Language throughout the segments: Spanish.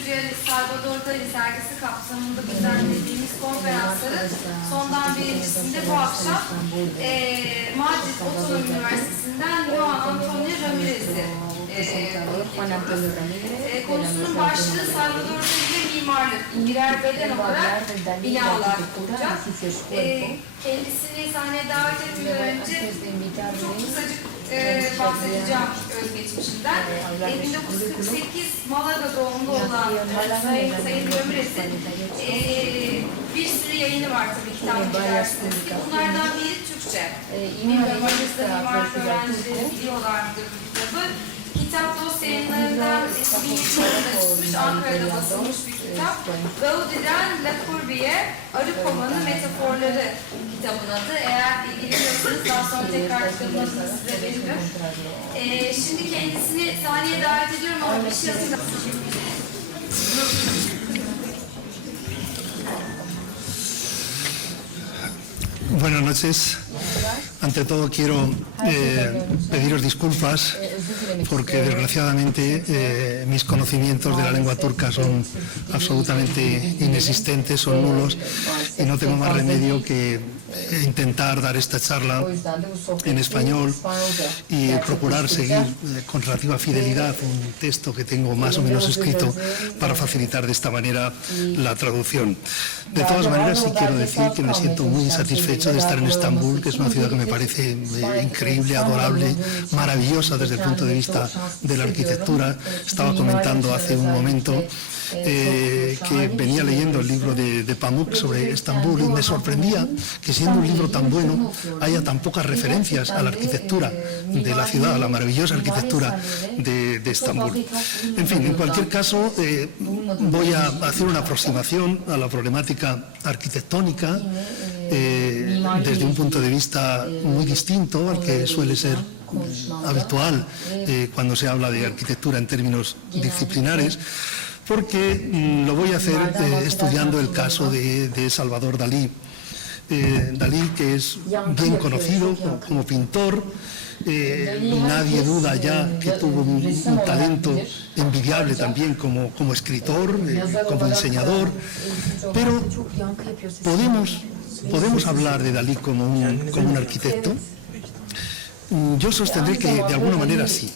Sürrealist Salvador Dali sergisi kapsamında düzenlediğimiz konferansların sondan birincisinde bu akşam Madrid Otonom Üniversitesi'nden Juan Antonio Ramirez'i konusunun başlığı Salvador Dali mimarlık, birer beden olarak binalar olacak. Kendisini sahneye davet etmeden önce çok kısacık bahsedeceğim özgeçmişinden. 1948 Malaga doğumlu olan Sayın Ramirez'in bir sürü yayını var tabii kitap dersinde. Bunlardan biri Türkçe. Bilmiyorum aranızda mimarlık öğrencileri biliyorlar mıdır bu kitabı? Kitap dosya yayınlarından 2020 yılında çıkmış, Ankara'da basılmış bir kitap. Gaudi'den La Courbiye, Arı Kovanı Metaforları kitabın adı. Eğer ilgileniyorsanız daha sonra tekrar kitabın adını size veririm. Şimdi kendisini sahneye davet ediyorum ama bir şey hatırlatayım. Buenas noches. Ante todo quiero pediros disculpas porque desgraciadamente mis conocimientos de la lengua turca son absolutamente inexistentes, son nulos y no tengo más remedio que intentar dar esta charla en español y procurar seguir con relativa fidelidad un texto que tengo más o menos escrito para facilitar de esta manera la traducción. De todas maneras, sí quiero decir que me siento muy satisfecho de estar en Estambul, que es una ciudad que me parece increíble, adorable, maravillosa desde el punto de vista de la arquitectura. Estaba comentando hace un momento que venía leyendo el libro de Pamuk sobre Estambul y me sorprendía que siendo un libro tan bueno haya tan pocas referencias a la arquitectura de la ciudad, a la maravillosa arquitectura de Estambul. En fin, en cualquier caso voy a hacer una aproximación a la problemática arquitectónica desde un punto de vista muy distinto al que suele ser habitual cuando se habla de arquitectura en términos disciplinares, porque lo voy a hacer estudiando el caso de Salvador Dalí. Dalí, que es bien conocido como pintor, nadie duda ya que tuvo un talento envidiable también como escritor, como diseñador, pero ¿podemos hablar de Dalí como un arquitecto? Yo sostendré que de alguna manera sí,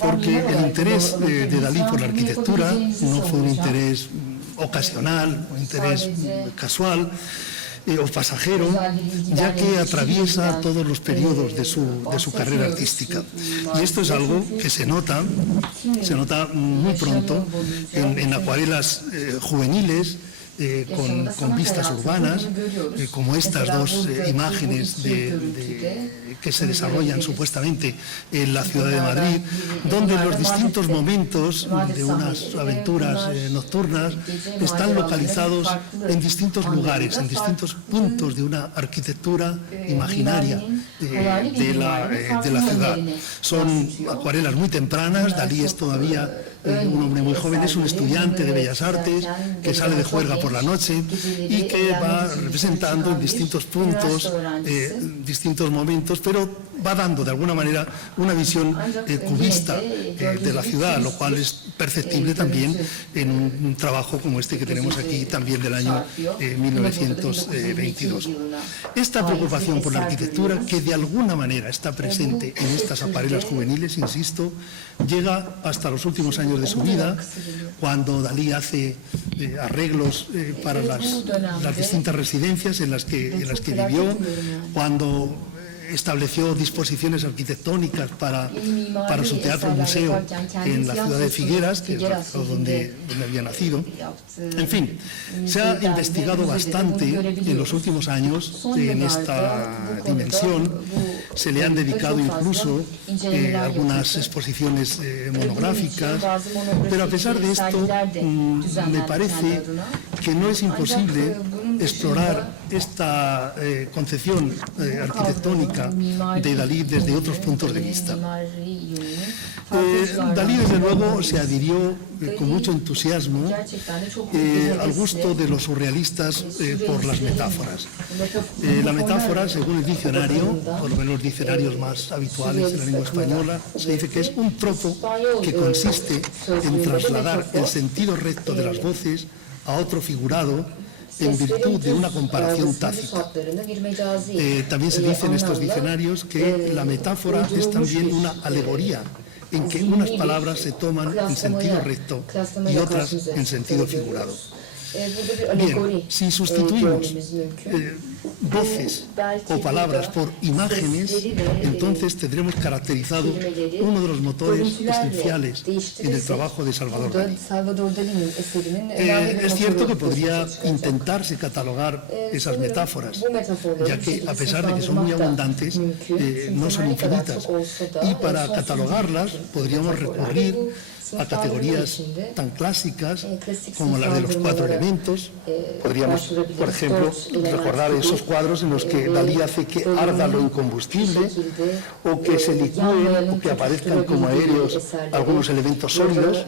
porque el interés de Dalí por la arquitectura no fue un interés ocasional, un interés casual o pasajero, ya que atraviesa todos los periodos de su carrera artística. Y esto es algo que se nota muy pronto en acuarelas juveniles, con vistas urbanas, como estas dos imágenes que se desarrollan supuestamente en la ciudad de Madrid, donde los distintos momentos de unas aventuras nocturnas están localizados en distintos lugares, en distintos puntos de una arquitectura imaginaria de la ciudad. Son acuarelas muy tempranas. Dalí es todavía un hombre muy joven, es un estudiante de Bellas Artes que sale de juerga por la noche y que va representando en distintos puntos, distintos momentos, pero va dando de alguna manera una visión cubista de la ciudad, lo cual es perceptible también en un trabajo como este que tenemos aquí, también del año 1922. Esta preocupación por la arquitectura, que de alguna manera está presente en estas acuarelas juveniles, insisto, llega hasta los últimos años de su vida, cuando Dalí hace arreglos para las distintas residencias en las que vivió, cuando estableció disposiciones arquitectónicas para su teatro museo en la ciudad de Figueras, que es donde había nacido. En fin, se ha investigado bastante en los últimos años en esta dimensión. Se le han dedicado incluso algunas exposiciones monográficas, pero a pesar de esto me parece que no es imposible explorar esta concepción arquitectónica de Dalí desde otros puntos de vista. Dalí, desde luego, se adhirió con mucho entusiasmo al gusto de los surrealistas por las metáforas. La metáfora, según el diccionario, por lo menos los diccionarios más habituales de la lengua española, se dice que es un tropo que consiste en trasladar el sentido recto de las voces a otro figurado en virtud de una comparación tácita. También se dice en estos diccionarios que la metáfora es también una alegoría, en que unas palabras se toman en sentido recto y otras en sentido figurado. Bien, si sustituimos voces o palabras por imágenes, entonces tendremos caracterizado uno de los motores esenciales en el trabajo de Salvador Dalí. Es cierto que podría intentarse catalogar esas metáforas, ya que a pesar de que son muy abundantes, no son infinitas, y para catalogarlas podríamos recurrir a categorías tan clásicas como las de los 4 elementos. Podríamos, por ejemplo, recordar esos cuadros en los que Dalí hace que arda lo incombustible, o que se licúen, o que aparezcan como aéreos algunos elementos sólidos,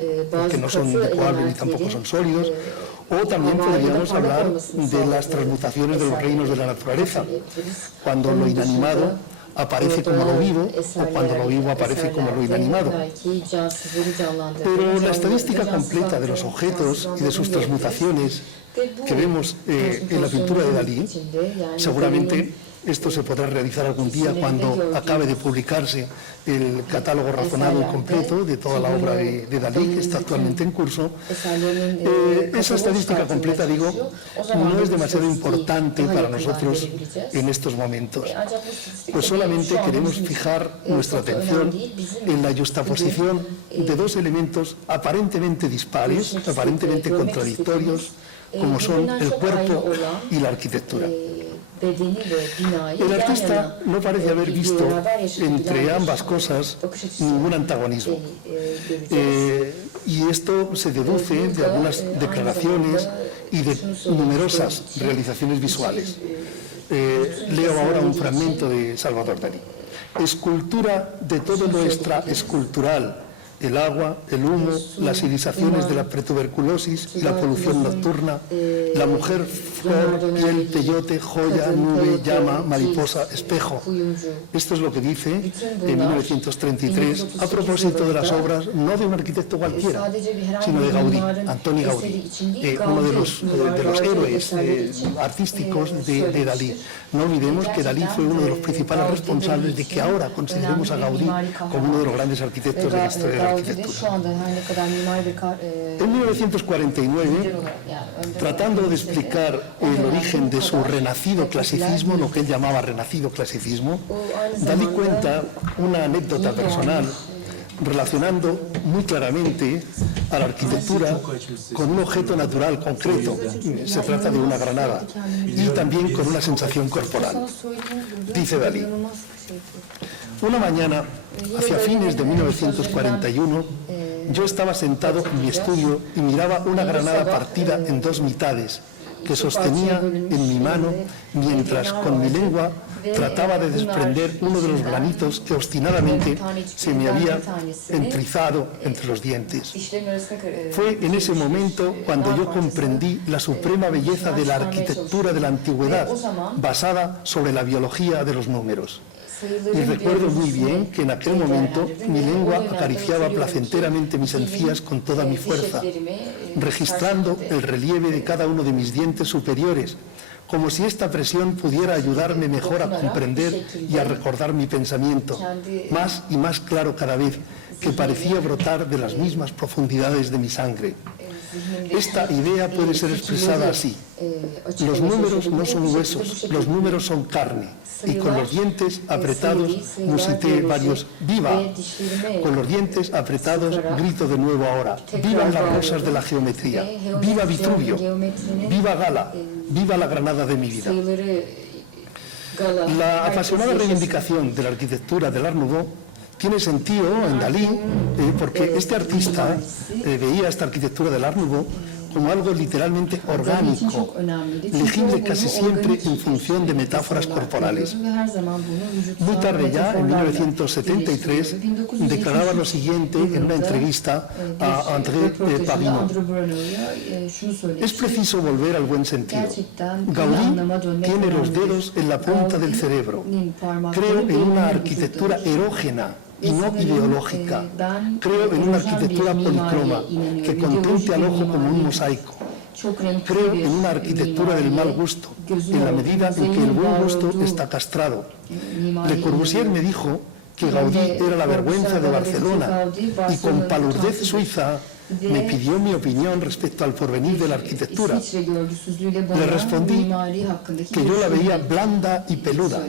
que no son licuables ni tampoco son sólidos. O también podríamos hablar de las transmutaciones de los reinos de la naturaleza, cuando lo inanimado aparece como lo vivo, o cuando lo vivo aparece como lo inanimado. Pero la estadística completa de los objetos y de sus transmutaciones que vemos en la pintura de Dalí, seguramente esto se podrá realizar algún día cuando acabe de publicarse el catálogo razonado y completo de toda la obra de Dalí, que está actualmente en curso. Esa estadística completa, digo, no es demasiado importante para nosotros en estos momentos, pues solamente queremos fijar nuestra atención en la yuxtaposición de dos elementos aparentemente dispares, aparentemente contradictorios, como son el cuerpo y la arquitectura. El artista no parece haber visto entre ambas cosas ningún antagonismo. Y esto se deduce de algunas declaraciones y de numerosas realizaciones visuales. Leo ahora un fragmento de Salvador Dalí. Escultura de todo lo extraescultural, el agua, el humo, las irisaciones de la pretuberculosis y la polución nocturna, la mujer, flor, piel, peyote, joya, nube, llama, mariposa, espejo. Esto es lo que dice en 1933 a propósito de las obras, no de un arquitecto cualquiera, sino de Gaudí, Antoni Gaudí, uno de los héroes artísticos de Dalí. No olvidemos que Dalí fue uno de los principales responsables de que ahora consideremos a Gaudí como uno de los grandes arquitectos de la historia de la arquitectura. En 1949, tratando de explicar el origen de su renacido clasicismo, lo que él llamaba renacido clasicismo, Dalí cuenta una anécdota personal relacionando muy claramente a la arquitectura con un objeto natural concreto, se trata de una granada, y también con una sensación corporal. Dice Dalí: una mañana, hacia fines de 1941, yo estaba sentado en mi estudio y miraba una granada partida en dos mitades que sostenía en mi mano mientras con mi lengua trataba de desprender uno de los granitos que obstinadamente se me había entrizado entre los dientes. Fue en ese momento cuando yo comprendí la suprema belleza de la arquitectura de la antigüedad, basada sobre la biología de los números. Y recuerdo muy bien que en aquel momento mi lengua acariciaba placenteramente mis encías con toda mi fuerza, registrando el relieve de cada uno de mis dientes superiores, como si esta presión pudiera ayudarme mejor a comprender y a recordar mi pensamiento, más y más claro cada vez, que parecía brotar de las mismas profundidades de mi sangre. Esta idea puede ser expresada así: los números no son huesos, los números son carne, y con los dientes apretados musité varios ¡viva! Con los dientes apretados grito de nuevo ahora: ¡vivan las rosas de la geometría! ¡Viva Vitruvio! ¡Viva Gala! ¡Viva la Granada de mi vida! La apasionada reivindicación de la arquitectura del Art Nouveau tiene sentido en Dalí, porque este artista veía esta arquitectura del Art Nouveau como algo literalmente orgánico, legible casi siempre en función de metáforas corporales. Muy tarde ya, en 1973, declaraba lo siguiente en una entrevista a André Pavino: es preciso volver al buen sentido. Gaudí tiene los dedos en la punta del cerebro. Creo en una arquitectura erógena y no ideológica. Creo en una arquitectura policroma que contemple al ojo como un mosaico. Creo en una arquitectura del mal gusto, en la medida en que el buen gusto está castrado. Le Corbusier me dijo que Gaudí era la vergüenza de Barcelona y con palurdez suiza me pidió mi opinión respecto al porvenir de la arquitectura. Le respondí que yo la veía blanda y peluda.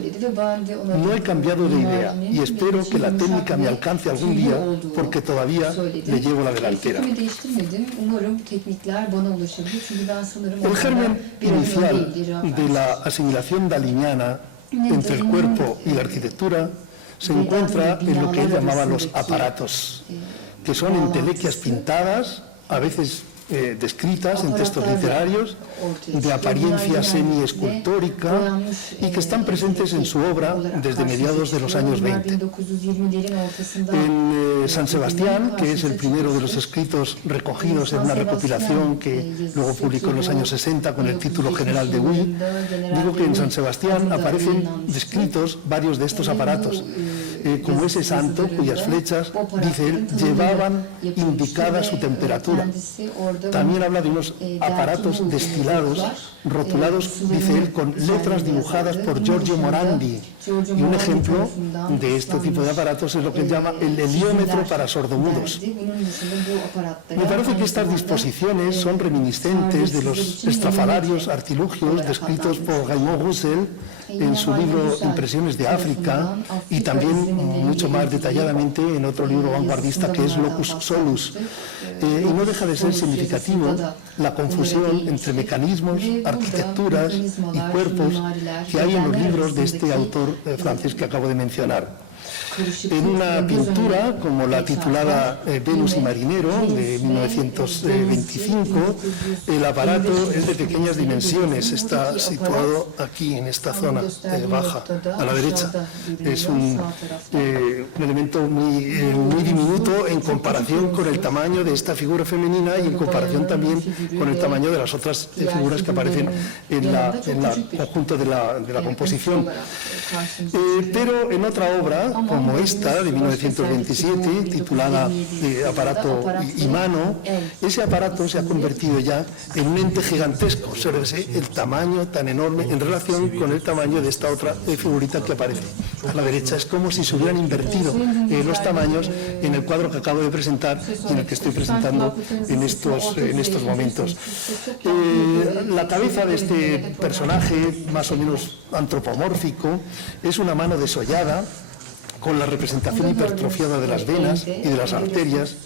No he cambiado de idea y espero que la técnica me alcance algún día porque todavía le llevo la delantera. El germen inicial de la asimilación daliniana entre el cuerpo y la arquitectura se encuentra en lo que él llamaba los aparatos, que son entelequias pintadas, a veces descritas en textos literarios, de apariencia semi-escultórica y que están presentes en su obra desde mediados de los años 20. En San Sebastián, que es el primero de los escritos recogidos en una recopilación que luego publicó en los años 60 con el título general de Huy, digo que en San Sebastián aparecen descritos varios de estos aparatos, como ese santo cuyas flechas, dice él, llevaban indicada su temperatura. También habla de unos aparatos destilados, rotulados, dice él, con letras dibujadas por Giorgio Morandi. Y un ejemplo de este tipo de aparatos es lo que él llama el heliómetro para sordomudos. Me parece que estas disposiciones son reminiscentes de los estrafalarios artilugios descritos por Raymond Roussel en su libro Impresiones de África y también mucho más detalladamente en otro libro vanguardista que es Locus Solus. Y no deja de ser significativo la confusión entre mecanismos, arquitecturas y cuerpos que hay en los libros de este autor francés que acabo de mencionar. En una pintura como la titulada Venus y Marinero de 1925, el aparato es de pequeñas dimensiones, está situado aquí en esta zona baja, a la derecha. Es un elemento muy diminuto en comparación con el tamaño de esta figura femenina y en comparación también con el tamaño de las otras figuras que aparecen en el conjunto de la composición. Pero en otra obra, como esta de 1927, titulada Aparato y Mano, ese aparato se ha convertido ya en un ente gigantesco. Obsérvese el tamaño tan enorme en relación con el tamaño de esta otra figurita que aparece a la derecha. Es como si se hubieran invertido los tamaños en el cuadro que acabo de presentar y en el que estoy presentando en estos momentos. La cabeza de este personaje, más o menos antropomórfico, es una mano desollada, con la representación hipertrofiada de las venas y de las arterias,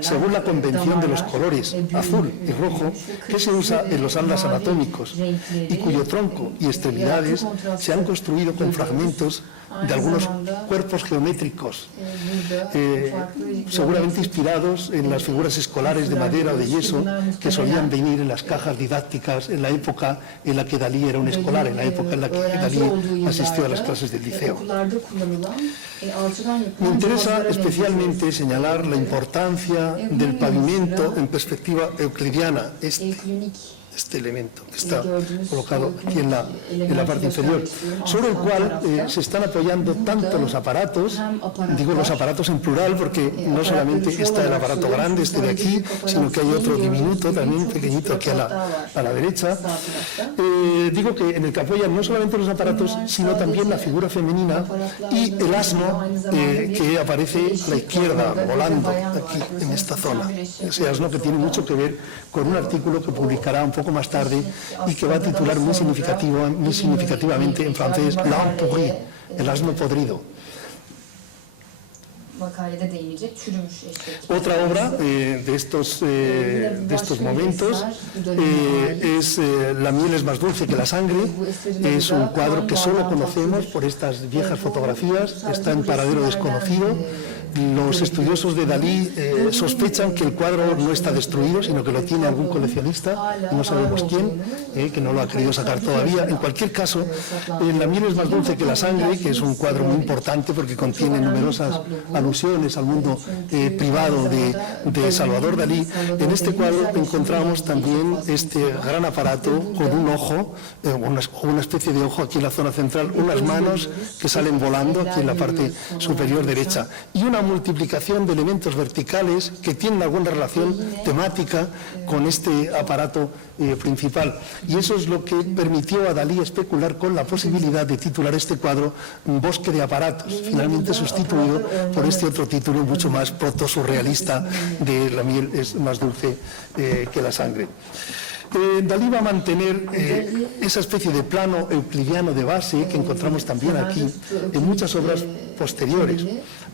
según la convención de los colores azul y rojo que se usa en los atlas anatómicos, y cuyo tronco y extremidades se han construido con fragmentos de algunos cuerpos geométricos, seguramente inspirados en las figuras escolares de madera o de yeso que solían venir en las cajas didácticas en la época en la que Dalí era un escolar, en la época en la que Dalí asistió a las clases del liceo. Me interesa especialmente señalar la importancia del pavimento en perspectiva euclidiana, este elemento que está colocado aquí en la parte inferior, sobre el cual se están apoyando tanto los aparatos, digo los aparatos en plural porque no solamente está el aparato grande, este de aquí, sino que hay otro diminuto, también pequeñito aquí a la derecha. Digo que en el que apoyan no solamente los aparatos, sino también la figura femenina y el asno que aparece a la izquierda, volando aquí en esta zona. Ese asno que tiene mucho que ver con un artículo que publicará un poco más tarde y que va a titular muy significativamente en francés L'âne pourri, el asno podrido. Otra obra de estos momentos es La miel es más dulce que la sangre. Es un cuadro que solo conocemos por estas viejas fotografías, está en paradero desconocido. Los estudiosos de Dalí sospechan que el cuadro no está destruido, sino que lo tiene algún coleccionista, no sabemos quién, que no lo ha querido sacar todavía. En cualquier caso, La miel es más dulce que la sangre, que es un cuadro muy importante porque contiene numerosas alusiones al mundo privado de Salvador Dalí. En este cuadro encontramos también este gran aparato con un ojo, una especie de ojo aquí en la zona central, unas manos que salen volando aquí en la parte superior derecha y una multiplicación de elementos verticales que tienen alguna relación temática con este aparato principal. Y eso es lo que permitió a Dalí especular con la posibilidad de titular este cuadro Bosque de aparatos, finalmente sustituido por este otro título mucho más proto-surrealista de La miel es más dulce que la sangre. Dalí va a mantener esa especie de plano euclidiano de base que encontramos también aquí en muchas obras posteriores,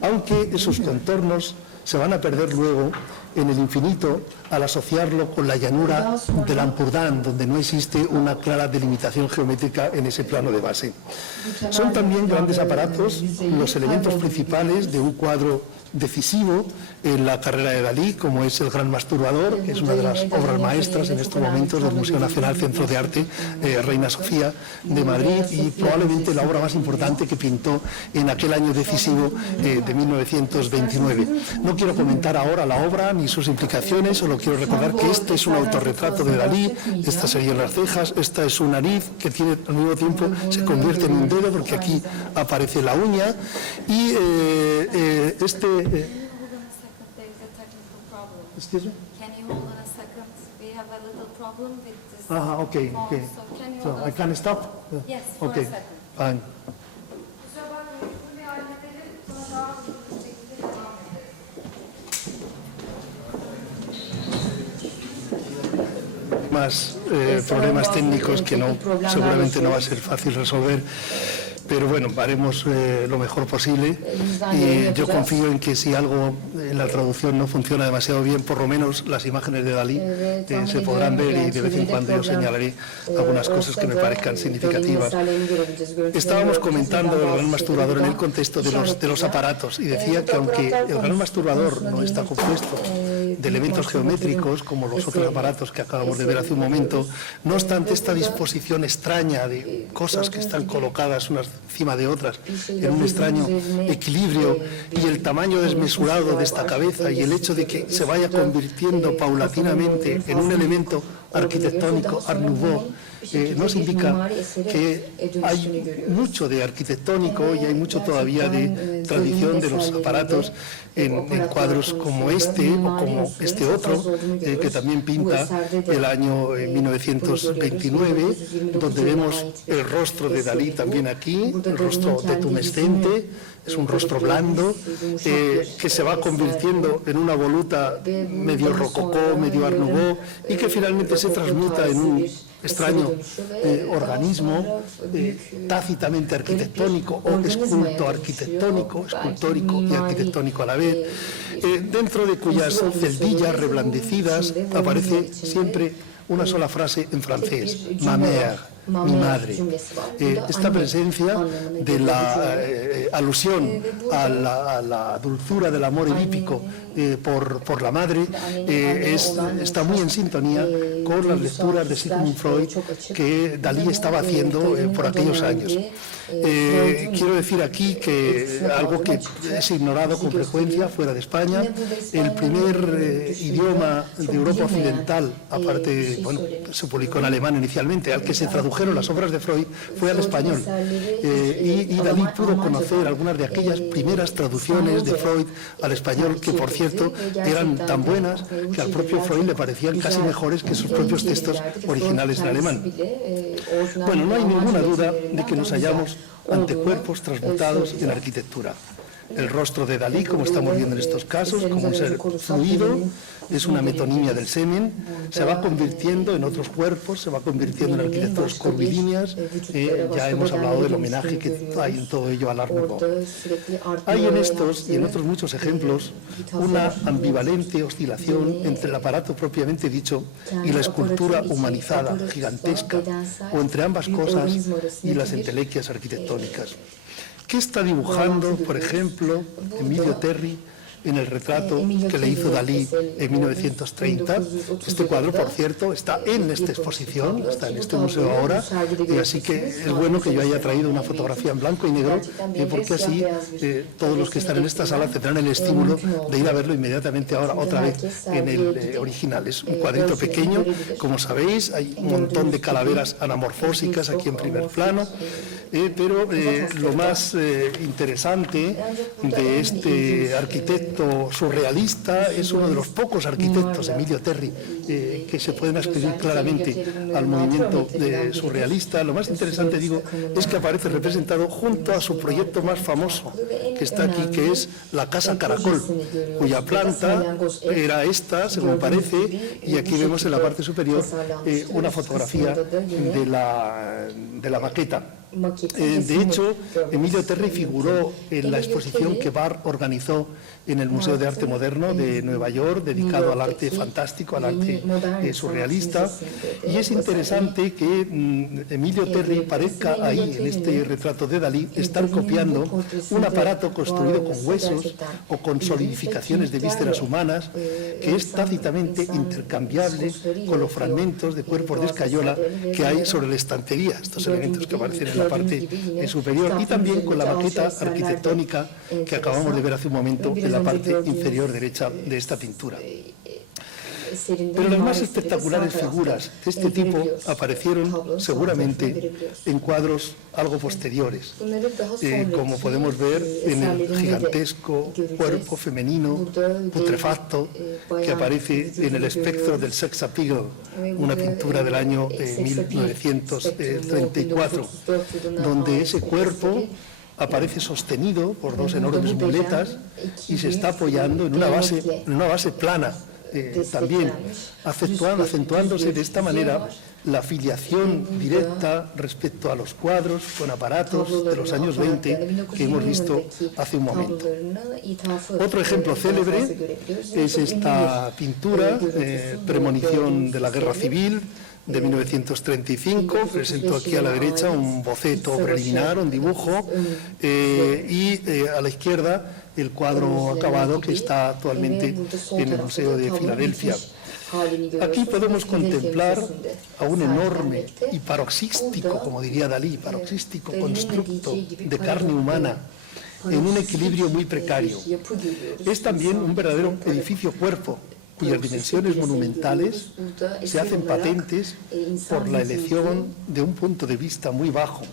aunque esos contornos se van a perder luego en el infinito al asociarlo con la llanura del Ampurdán, donde no existe una clara delimitación geométrica en ese plano de base. Son también grandes aparatos los elementos principales de un cuadro decisivo en la carrera de Dalí, como es El Gran Masturbador, que es una de las obras maestras en estos momentos del Museo Nacional Centro de Arte Reina Sofía de Madrid, y probablemente la obra más importante que pintó en aquel año decisivo de 1929. No quiero comentar ahora la obra ni sus implicaciones, solo quiero recordar que este es un autorretrato de Dalí, estas serían las cejas, esta es su nariz, que tiene al mismo tiempo, se convierte en un dedo porque aquí aparece la uña, y Excuse me? Can you hold on a second? We have a little problem with this. Okay. So can you So hold on I a can second? stop? Yes, for Okay, a second. fine. Kusura bakmayın, bunu bir halledelim, sonra daha hızlı bir şekilde devam edelim. Más problemas técnicos que no, seguramente no va a ser fácil resolver. Pero bueno, haremos lo mejor posible y yo confío en que si algo en la traducción no funciona demasiado bien, por lo menos las imágenes de Dalí se podrán ver, y de vez en cuando yo señalaré algunas cosas que me parezcan significativas. Estábamos comentando el Gran Masturbador en el contexto de los aparatos, y decía que aunque el Gran Masturbador no está compuesto de elementos geométricos como los otros aparatos que acabamos de ver hace un momento, no obstante esta disposición extraña de cosas que están colocadas unas encima de otras en un extraño equilibrio, y el tamaño desmesurado de esta cabeza y el hecho de que se vaya convirtiendo paulatinamente en un elemento arquitectónico Art Nouveau, nos indica que hay mucho de arquitectónico y hay mucho todavía de tradición de los aparatos en cuadros como este o como este otro, que también pinta el año 1929, donde vemos el rostro de Dalí también aquí, el rostro detumescente. Es un rostro blando que se va convirtiendo en una voluta medio rococó, medio Art Nouveau, y que finalmente se transmuta en un extraño organismo tácitamente arquitectónico o esculto-arquitectónico, escultórico y arquitectónico a la vez, dentro de cuyas celdillas reblandecidas aparece siempre una sola frase en francés: ma mère, mi madre. Esta presencia de la alusión a la dulzura del amor edípico por la madre está muy en sintonía con las lecturas de Sigmund Freud que Dalí estaba haciendo por aquellos años. Quiero decir aquí que algo que es ignorado con frecuencia fuera de España, el primer idioma de Europa Occidental, aparte, bueno, se publicó en alemán inicialmente, al que se tradujeron las obras de Freud, fue al español. Y Dalí pudo conocer algunas de aquellas primeras traducciones de Freud al español, que por cierto eran tan buenas que al propio Freud le parecían casi mejores que sus propios textos originales en alemán. Bueno, no hay ninguna duda de que nos hallamos ante cuerpos transmutados en arquitectura. El rostro de Dalí, como estamos viendo en estos casos, como un ser fluido, es una metonimia del semen, se va convirtiendo en otros cuerpos, se va convirtiendo en arquitecturas curvilíneas. Ya hemos hablado del homenaje que hay en todo ello al Art Nouveau. Hay en estos y en otros muchos ejemplos una ambivalente oscilación entre el aparato propiamente dicho y la escultura humanizada, gigantesca, o entre ambas cosas y las entelequias arquitectónicas. ¿Qué está dibujando, por ejemplo, Emilio Terry en el retrato que le hizo Dalí en 1930? Este cuadro, por cierto, está en esta exposición, está en este museo ahora, y así que es bueno que yo haya traído una fotografía en blanco y negro, porque así todos los que están en esta sala tendrán el estímulo de ir a verlo inmediatamente ahora, otra vez, en el original. Es un cuadrito pequeño, como sabéis, hay un montón de calaveras anamorfósicas aquí en primer plano, pero lo más interesante de este arquitecto surrealista es uno de los pocos arquitectos, Emilio Terry, que se pueden adscribir claramente al movimiento surrealista. Lo más interesante, digo, es que aparece representado junto a su proyecto más famoso, que está aquí, que es la Casa Caracol, cuya planta era esta, según parece, y aquí vemos en la parte superior una fotografía de la maqueta. De hecho, Emilio Terry figuró en la exposición que Barr organizó en el Museo de Arte Moderno de Nueva York, dedicado al arte fantástico, al arte surrealista. Y es interesante que Emilio Terry parezca ahí, en este retrato de Dalí, estar copiando un aparato construido con huesos o con solidificaciones de vísceras humanas, que es tácitamente intercambiable con los fragmentos de cuerpos de escayola que hay sobre la estantería, estos elementos que aparecen en la parte superior, y también con la maqueta arquitectónica que acabamos de ver hace un momento en la parte inferior derecha de esta pintura. Pero las más espectaculares figuras de este tipo aparecieron seguramente en cuadros algo posteriores, como podemos ver en el gigantesco cuerpo femenino putrefacto que aparece en el espectro del Sex Appeal, una pintura del año 1934, donde ese cuerpo aparece sostenido por dos enormes muletas y se está apoyando en una base plana, también acentuándose de esta manera la filiación directa respecto a los cuadros con aparatos de los años 20 que hemos visto hace un momento. Otro ejemplo célebre es esta pintura, Premonición de la Guerra Civil, de 1935, presento aquí a la derecha un boceto preliminar, un dibujo, y a la izquierda el cuadro acabado que está actualmente en el Museo de Filadelfia. Aquí podemos contemplar a un enorme y paroxístico, como diría Dalí, paroxístico constructo de carne humana en un equilibrio muy precario. Es también un verdadero edificio cuerpo, cuyas dimensiones monumentales se hacen patentes por la elección de un punto de vista muy bajo.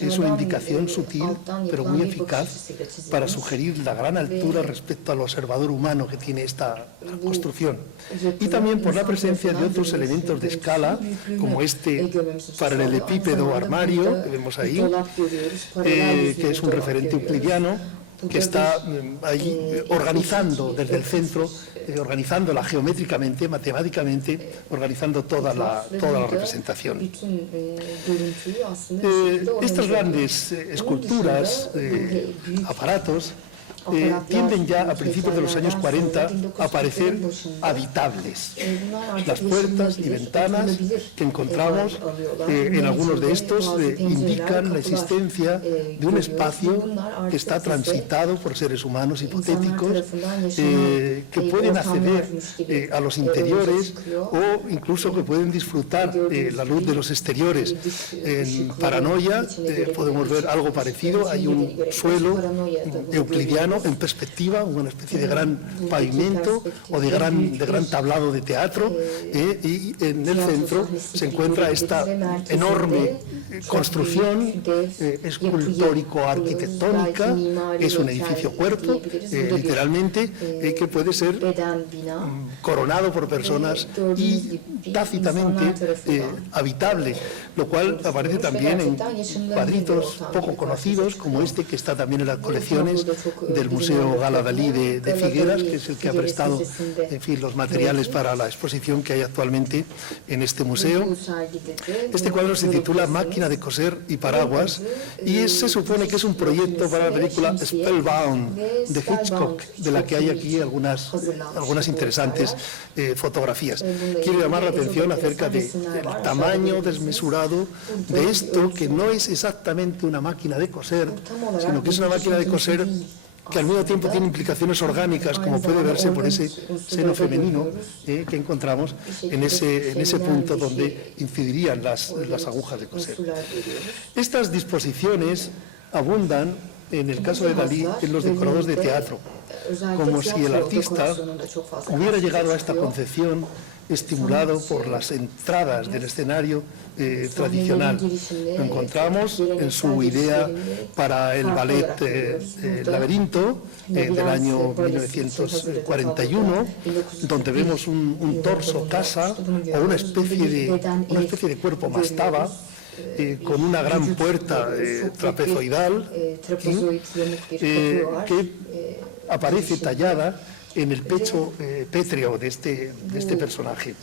Es una indicación sutil, pero muy eficaz, para sugerir la gran altura respecto al observador humano que tiene esta construcción. Y también por la presencia de otros elementos de escala, como este paralelepípedo armario que vemos ahí, que es un referente euclidiano, que está ahí organizando desde el centro, organizándola geométricamente, matemáticamente, organizando toda la representación. Estas grandes esculturas, aparatos, tienden ya a principios de los años 40 a parecer habitables. Las puertas y ventanas que encontramos en algunos de estos indican la existencia de un espacio que está transitado por seres humanos hipotéticos que pueden acceder a los interiores o incluso que pueden disfrutar la luz de los exteriores. En Paranoia podemos ver algo parecido, hay un suelo euclidiano en perspectiva, una especie de gran pavimento o de gran tablado de teatro, y en el centro se encuentra esta enorme construcción escultórico-arquitectónica, es un edificio cuerpo, literalmente, que puede ser coronado por personas y tácitamente habitable, lo cual aparece también en cuadritos poco conocidos, como este que está también en las colecciones del Museo Gala Dalí de Figueras, que es el que ha prestado, en fin, los materiales para la exposición que hay actualmente en este museo. Este cuadro se titula Máquina máquina de coser y paraguas, y se supone que es un proyecto para la película Spellbound de Hitchcock, de la que hay aquí algunas interesantes fotografías. Quiero llamar la atención acerca del tamaño desmesurado de esto, que no es exactamente una máquina de coser, sino que es una máquina de coser que al mismo tiempo tiene implicaciones orgánicas, como puede verse por ese seno femenino que encontramos en ese punto donde incidirían las agujas de coser. Estas disposiciones abundan, en el caso de Dalí, en los decorados de teatro, como si el artista hubiera llegado a esta concepción estimulado por las entradas del escenario tradicional. Lo encontramos en su idea para el ballet Laberinto del año 1941, donde vemos un torso casa o una especie de cuerpo mastaba, con una gran puerta trapezoidal que aparece tallada en el pecho pétreo de este personaje.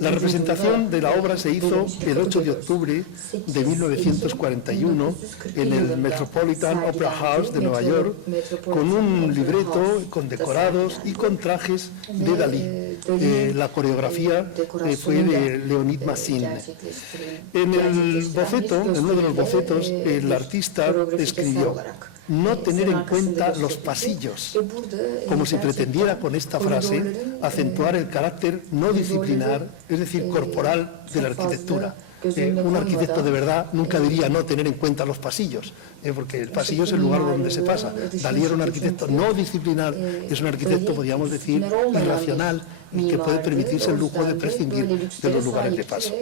La representación de la obra se hizo el 8 de octubre de 1941 en el Metropolitan Opera House de Nueva York, con un libreto, con decorados y con trajes de Dalí. La coreografía fue de Leonid Massin. En el boceto, en uno de los bocetos, el artista escribió: no tener en cuenta los pasillos, como si pretendiera con esta frase acentuar el carácter no disciplinar, es decir, corporal de la arquitectura. Un arquitecto de verdad nunca diría no tener en cuenta los pasillos, porque el pasillo es el lugar donde se pasa. Dalí era un arquitecto no disciplinar, es un arquitecto, podríamos decir, irracional, que puede permitirse el lujo de prescindir de los lugares de paso.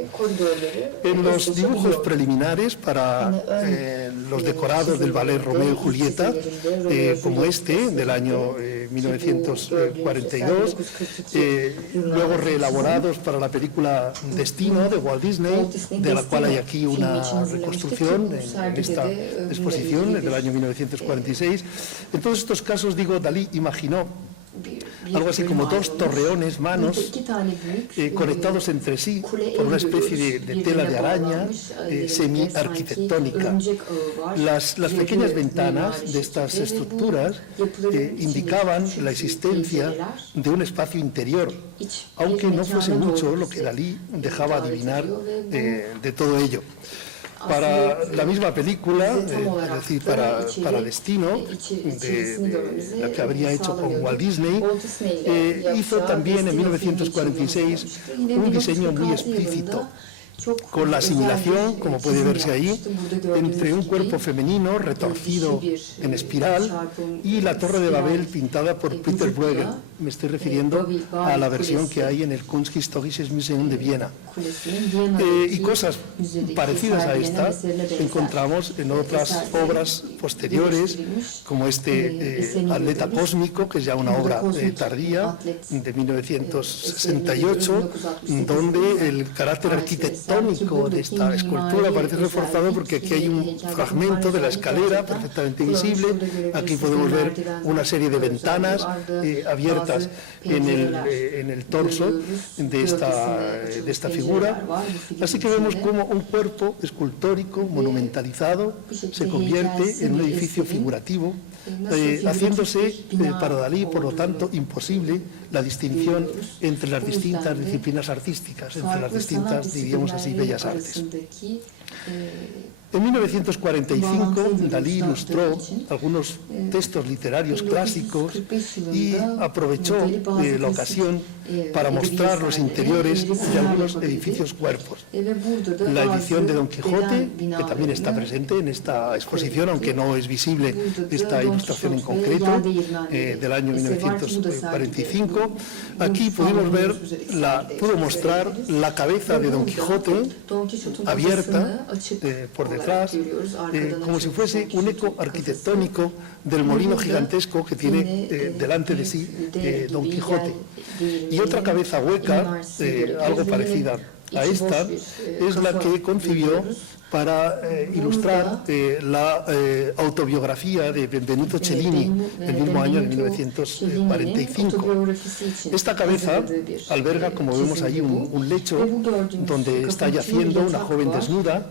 En los dibujos preliminares para los decorados del ballet Romeo y Julieta, como este, del año 1942, luego reelaborados para la película Destino de Walt Disney, de la cual hay aquí una reconstrucción en esta exposición del año 1946. En todos estos casos, digo, Dalí imaginó algo así como dos torreones manos conectados entre sí por una especie de tela de araña semi-arquitectónica. Las pequeñas ventanas de estas estructuras indicaban la existencia de un espacio interior, aunque no fuese mucho lo que Dalí dejaba adivinar de todo ello. Para la misma película, es decir, para Destino, de la que habría hecho con Walt Disney, hizo también en 1946 un diseño muy explícito, con la asimilación, como puede verse ahí, entre un cuerpo femenino retorcido en espiral y la Torre de Babel pintada por Peter Bruegel. Me estoy refiriendo a la versión que hay en el Kunsthistorisches Museum de Viena. Y cosas parecidas a esta encontramos en otras obras posteriores, como este Atleta Cósmico, que es ya una obra tardía, de 1968, donde el carácter arquitectónico de esta escultura parece reforzado porque aquí hay un fragmento de la escalera perfectamente visible. Aquí podemos ver una serie de ventanas abiertas en el torso de esta figura. Así que vemos cómo un cuerpo escultórico monumentalizado se convierte en un edificio figurativo, haciéndose para Dalí, por lo tanto, imposible la distinción entre las distintas disciplinas artísticas, entre las distintas, diríamos así, bellas artes. En 1945, Dalí ilustró algunos textos literarios clásicos y aprovechó la ocasión para mostrar los interiores de algunos edificios cuerpos. La edición de Don Quijote, que también está presente en esta exposición, aunque no es visible esta ilustración en concreto, del año 1945. Aquí pudo mostrar la cabeza de Don Quijote abierta por detrás, como si fuese un eco arquitectónico del molino gigantesco que tiene delante de sí Don Quijote. Y otra cabeza hueca, algo parecida a esta, es la que concibió para ilustrar la autobiografía de Benvenuto Cellini, el mismo año de 1945. Esta cabeza alberga, como vemos ahí, un lecho donde está yaciendo una joven desnuda,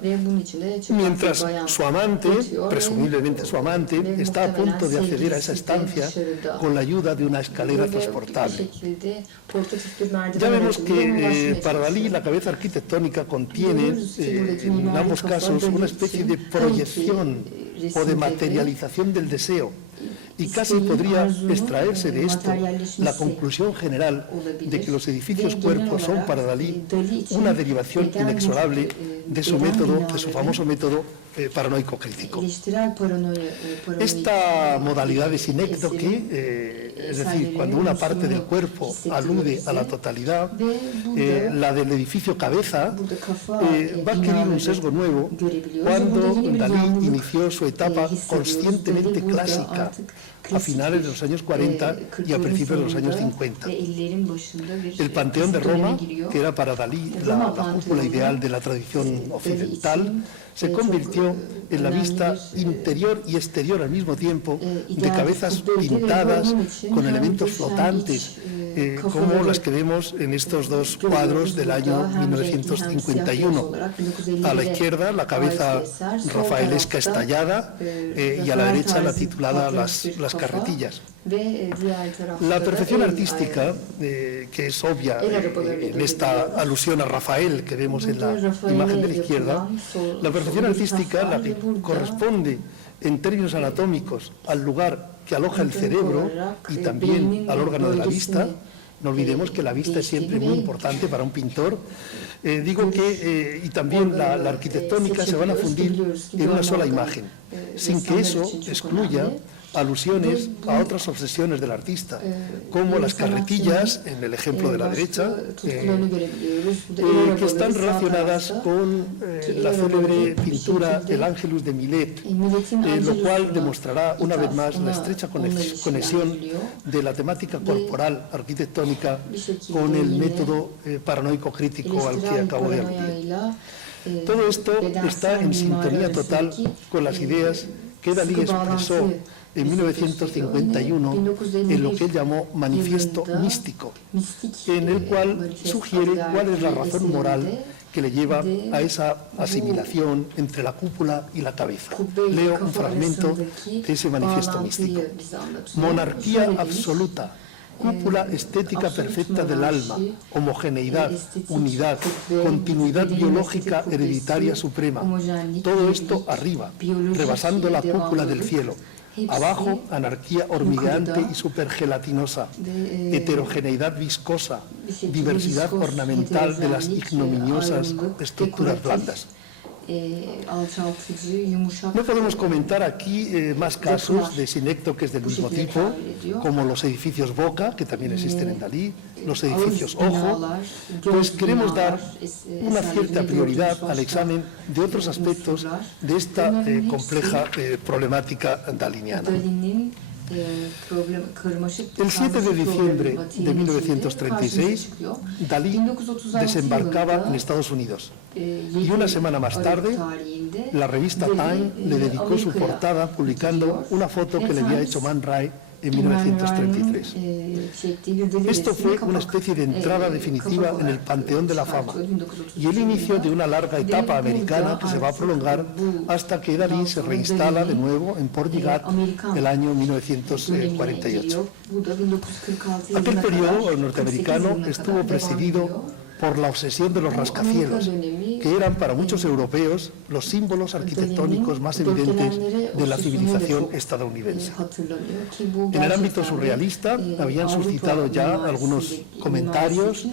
mientras su amante, presumiblemente su amante, está a punto de acceder a esa estancia con la ayuda de una escalera transportable. Ya vemos que para Dalí la cabeza arquitectónica contiene, en ambos casos, una especie de proyección o de materialización del deseo, y casi podría extraerse de esto la conclusión general de que los edificios cuerpos son para Dalí una derivación inexorable de su método, de su famoso método paranoico crítico. Esta modalidad de sinécdoque, es decir, cuando una parte del cuerpo alude a la totalidad, la del edificio cabeza, va a adquirir un sesgo nuevo cuando Dalí inició su etapa conscientemente clásica a finales de los años 40 y a principios de los años 50. El Panteón de Roma, que era para Dalí la cúpula ideal de la tradición occidental, se convirtió en la vista interior y exterior al mismo tiempo de cabezas pintadas con elementos flotantes, como las que vemos en estos dos cuadros del año 1951. A la izquierda, la cabeza rafaelesca estallada, y a la derecha la titulada Las carretillas. La perfección artística, que es obvia en esta alusión a Rafael que vemos en la imagen de la izquierda, la perfección artística, la que corresponde en términos anatómicos al lugar que aloja el cerebro y también al órgano de la vista. No olvidemos que la vista es siempre muy importante para un pintor. Y también la arquitectónica se van a fundir en una sola imagen, sin que eso excluya alusiones a otras obsesiones del artista, como las carretillas, en el ejemplo de la derecha, que están relacionadas con la célebre pintura El Ángelus de Millet, lo cual demostrará una vez más la estrecha conexión de la temática corporal arquitectónica con el método paranoico crítico al que acabo de aludir. Todo esto está en sintonía total con las ideas que Dalí expresó en 1951 en lo que él llamó Manifiesto Místico, en el cual sugiere cuál es la razón moral que le lleva a esa asimilación entre la cúpula y la cabeza. Leo un fragmento de ese Manifiesto Místico. Monarquía absoluta, cúpula estética perfecta del alma, homogeneidad, unidad, continuidad biológica hereditaria suprema. Todo esto arriba, rebasando la cúpula del cielo. Abajo, anarquía hormigueante y supergelatinosa, heterogeneidad viscosa, diversidad ornamental de las ignominiosas estructuras blandas. No podemos comentar aquí más casos de sinécdoques del mismo tipo, como los edificios boca, que también existen en Dalí, los edificios ojo, pues queremos dar una cierta prioridad al examen de otros aspectos de esta compleja problemática daliniana. El 7 de diciembre de 1936, Dalí desembarcaba en Estados Unidos y una semana más tarde, la revista Time le dedicó su portada publicando una foto que le había hecho Man Ray en 1933. Esto fue una especie de entrada definitiva en el Panteón de la Fama y el inicio de una larga etapa americana que se va a prolongar hasta que Dalí se reinstala de nuevo en Port Ligat el año 1948. Aquel periodo norteamericano estuvo presidido por la obsesión de los rascacielos, que eran para muchos europeos los símbolos arquitectónicos más evidentes de la civilización estadounidense. En el ámbito surrealista habían suscitado ya algunos comentarios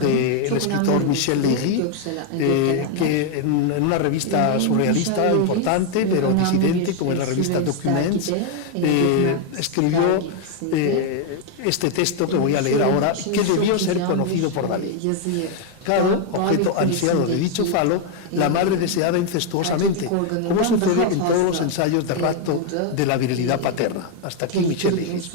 del escritor Michel Leiry, que en una revista surrealista importante, pero disidente, como es la revista Documents, escribió este texto que voy a leer ahora, que debió ser conocido por Dalí. objeto ansiado de dicho falo, la madre deseada incestuosamente, como sucede en todos los ensayos de rapto de la virilidad paterna. Hasta aquí Michel Legris.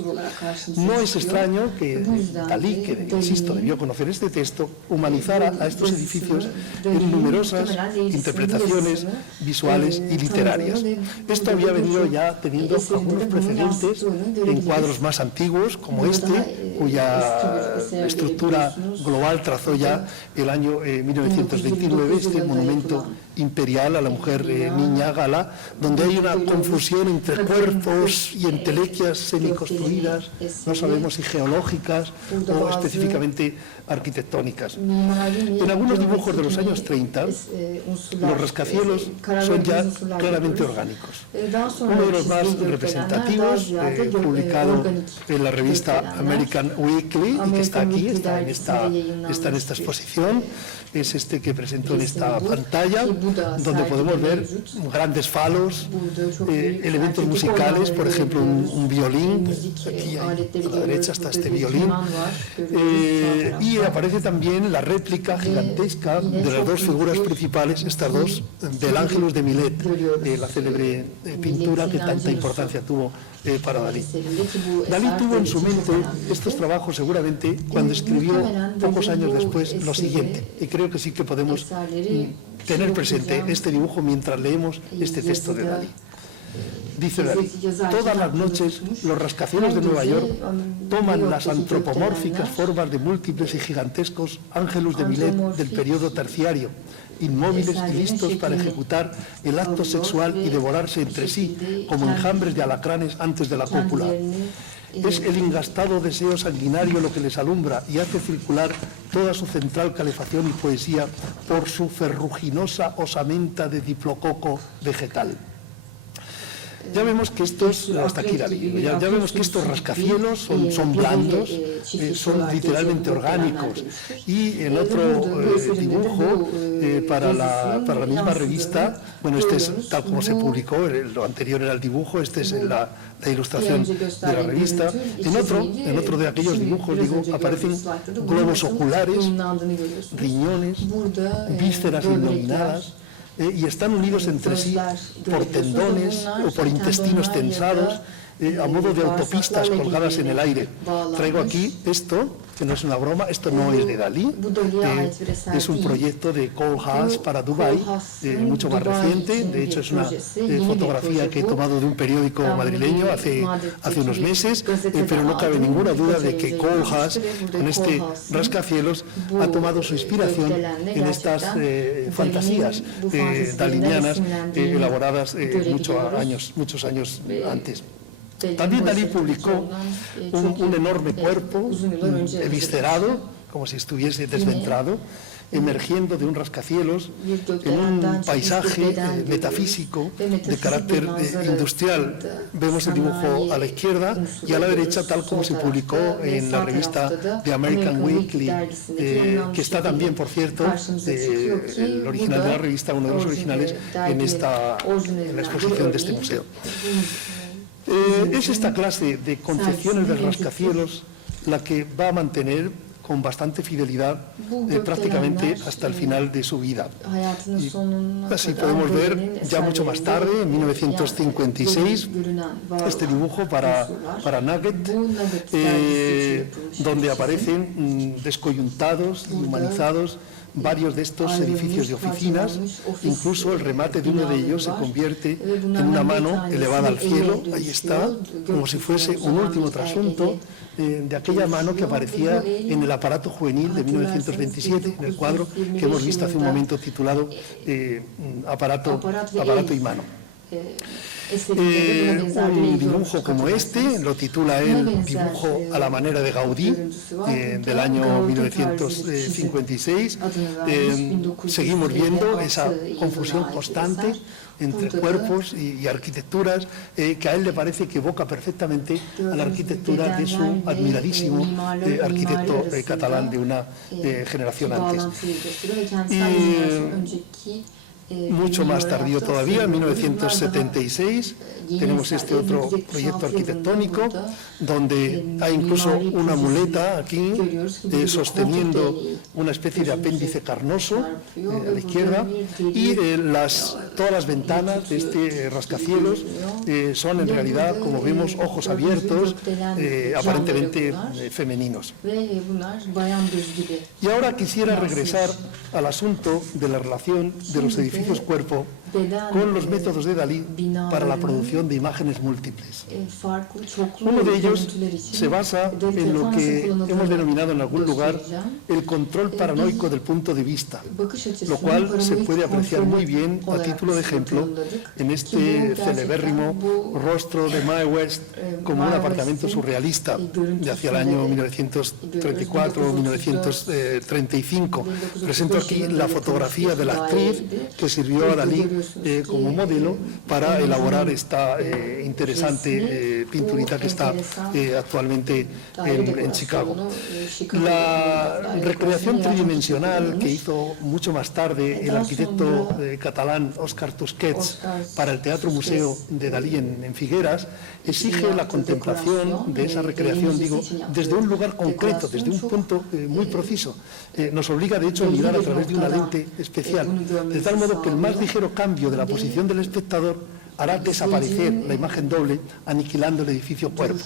No es extraño que Dalí, que insisto debió conocer este texto, humanizara a estos edificios en numerosas interpretaciones visuales y literarias. Esto había venido ya teniendo algunos precedentes en cuadros más antiguos, como este, cuya estructura global trazó ya el año 1929, este monumento imperial a la mujer niña gala, donde hay una confusión entre cuerpos y entelequias semiconstruidas, no sabemos si geológicas o específicamente arquitectónicas. En algunos dibujos de los años 30, los rascacielos son ya claramente orgánicos. Uno de los más representativos, publicado en la revista American Weekly, y que está aquí, está en esta exposición, es este que presento en esta pantalla, donde podemos ver grandes falos, elementos musicales, por ejemplo un violín, aquí a la derecha está este violín, y aparece también la réplica gigantesca de las dos figuras principales, estas dos, del Ángelus de Millet, la célebre pintura que tanta importancia tuvo para Dalí. Dalí tuvo en su mente estos trabajos seguramente cuando escribió pocos años después lo siguiente, y creo que sí que podemos tener presente este dibujo mientras leemos este texto de Dalí. Dice Dalí: todas las noches los rascacielos de Nueva York toman las antropomórficas formas de múltiples y gigantescos ángelus de Millet del periodo terciario, inmóviles y listos para ejecutar el acto sexual y devorarse entre sí como enjambres de alacranes antes de la cópula. Es el ingastado deseo sanguinario lo que les alumbra y hace circular toda su central calefacción y poesía por su ferruginosa osamenta de diplococo vegetal. Ya vemos que estos, hasta aquí Dalí, ya vemos que estos rascacielos son blandos, son literalmente orgánicos. Y en otro dibujo para la misma revista, bueno, este es tal como se publicó, lo anterior era el dibujo, este es la ilustración de la revista. En otro de aquellos dibujos, aparecen globos oculares, riñones, vísceras iluminadas, y están unidos entre sí por tendones o por intestinos tensados, a modo de autopistas colgadas en el aire. Traigo aquí esto, que no es una broma, esto no es de Dalí, es un proyecto de Koolhaas para Dubái, mucho más reciente. De hecho es una fotografía que he tomado de un periódico madrileño hace unos meses, pero no cabe ninguna duda de que Koolhaas, con este rascacielos, ha tomado su inspiración en estas fantasías dalinianas elaboradas muchos años antes. También Dalí publicó un enorme cuerpo viscerado, como si estuviese desventrado, emergiendo de un rascacielos en un paisaje metafísico de carácter industrial. Vemos el dibujo a la izquierda y a la derecha, tal como se publicó en la revista de American Weekly, que está también, por cierto, el original de la revista, uno de los originales, en la exposición de este museo. Es esta clase de concepciones del rascacielos la que va a mantener con bastante fidelidad prácticamente hasta el final de su vida. Y así podemos ver ya mucho más tarde, en 1956, este dibujo para Nugget, donde aparecen descoyuntados y humanizados varios de estos edificios de oficinas. Incluso el remate de uno de ellos se convierte en una mano elevada al cielo, ahí está, como si fuese un último trasunto de aquella mano que aparecía en el aparato juvenil de 1927, en el cuadro que hemos visto hace un momento titulado Aparato y mano. Un dibujo como este, lo titula él Dibujo a la manera de Gaudí, del año 1956. Seguimos viendo esa confusión constante entre cuerpos y arquitecturas, que a él le parece que evoca perfectamente a la arquitectura de su admiradísimo arquitecto catalán de una generación antes. mucho más tardío todavía, en 1976, tenemos este otro proyecto arquitectónico, donde hay incluso una muleta aquí sosteniendo una especie de apéndice carnoso a la izquierda, y todas las ventanas de este rascacielos son en realidad, como vemos, ojos abiertos, aparentemente femeninos. Y ahora quisiera regresar al asunto de la relación de los edificios cuerpo con los métodos de Dalí para la producción de imágenes múltiples. Uno de ellos se basa en lo que hemos denominado en algún lugar el control paranoico del punto de vista, lo cual se puede apreciar muy bien a título de ejemplo en este celebérrimo rostro de Mae West como un apartamento surrealista de hacia el año 1934 o 1935. Presento aquí la fotografía de la actriz que sirvió a Dalí como modelo para elaborar esta interesante pinturita que está actualmente en Chicago. La recreación tridimensional que hizo mucho más tarde el arquitecto catalán Òscar Tusquets para el Teatro Museo de Dalí en Figueras exige la contemplación de esa recreación, digo, desde un lugar concreto, desde un punto muy preciso. Nos obliga, de hecho, a mirar a través de una lente especial, de tal modo que el más ligero cambio de la posición del espectador hará desaparecer la imagen doble, aniquilando el edificio cuerpo.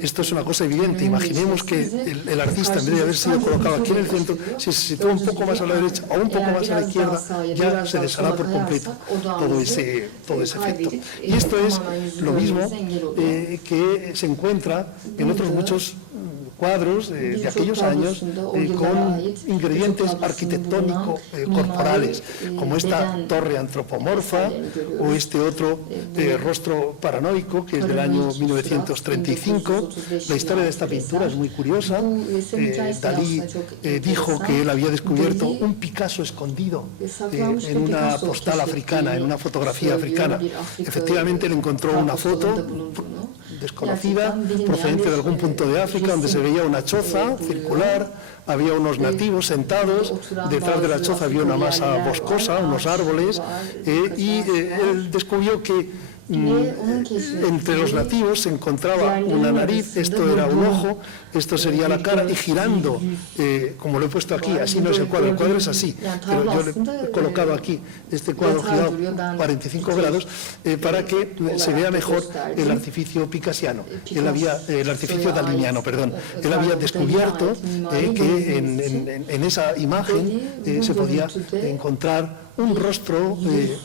Esto es una cosa evidente. Imaginemos que el artista, en vez de haber sido colocado aquí en el centro, si se sitúa un poco más a la derecha o un poco más a la izquierda, ya se deshará por completo todo ese efecto. Y esto es lo mismo que se encuentra en otros muchos cuadros de aquellos años con ingredientes arquitectónico-corporales, como esta torre antropomorfa o este otro rostro paranoico que es del año 1935. La historia de esta pintura es muy curiosa. Dalí dijo que él había descubierto un Picasso escondido en una postal africana, en una fotografía africana. Efectivamente, él encontró una foto desconocida, procedente de algún punto de África, donde se veía una choza circular, había unos nativos sentados, detrás de la choza había una masa boscosa, unos árboles, y él descubrió que entre los nativos se encontraba una nariz, esto era un ojo, esto sería la cara, y girando, como lo he puesto aquí, así no es el cuadro es así, pero yo le he colocado aquí este cuadro girado 45 grados para que se vea mejor el artificio picassiano, el artificio daliniano, perdón. Él había descubierto que en esa imagen se podía encontrar un rostro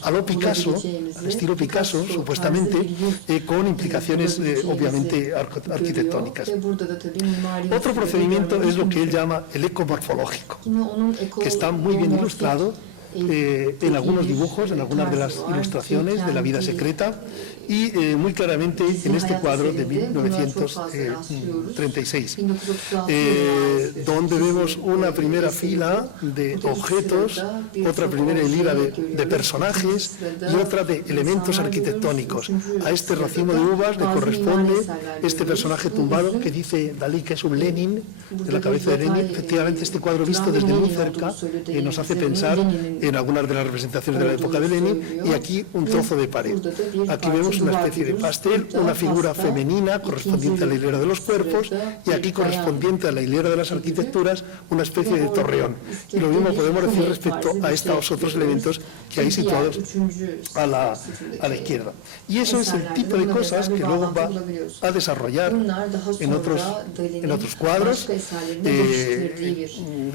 a lo Picasso, al estilo Picasso, supuestamente, con implicaciones obviamente arquitectónicas. Otro procedimiento es lo que él llama el eco morfológico, que está muy bien ilustrado en algunos dibujos, en algunas de las ilustraciones de La vida secreta, y muy claramente en este cuadro de 1936, donde vemos una primera fila de objetos, otra primera hilera de personajes y otra de elementos arquitectónicos. A este racimo de uvas le corresponde este personaje tumbado que dice Dalí que es un Lenin, de la cabeza de Lenin. Efectivamente, este cuadro visto desde muy cerca nos hace pensar en algunas de las representaciones de la época de Lenin, y aquí un trozo de pared. Aquí vemos una especie de pastel, una figura femenina correspondiente a la hilera de los cuerpos, y aquí correspondiente a la hilera de las arquitecturas una especie de torreón. Y lo mismo podemos decir respecto a estos otros elementos que hay situados a la izquierda. Y eso es el tipo de cosas que luego va a desarrollar en otros cuadros,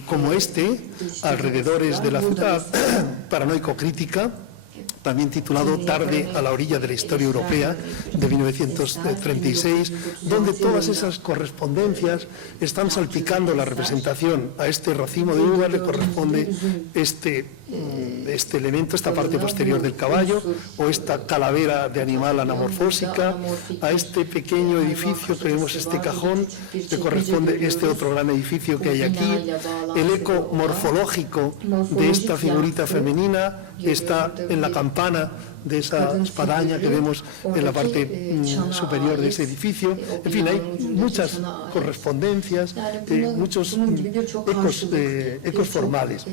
como este, Alrededores de la ciudad, paranoico-crítica, también titulado Tarde a la orilla de la historia europea, de 1936, donde todas esas correspondencias están salpicando la representación. A este racimo de uvas le corresponde este elemento, esta parte posterior del caballo, o esta calavera de animal anamorfósica. A este pequeño edificio que vemos, este cajón, le corresponde este otro gran edificio que hay aquí. El eco morfológico de esta figurita femenina está en la campana de esa espadaña que vemos en la parte superior de ese edificio. En fin, hay muchas correspondencias, muchos ecos formales.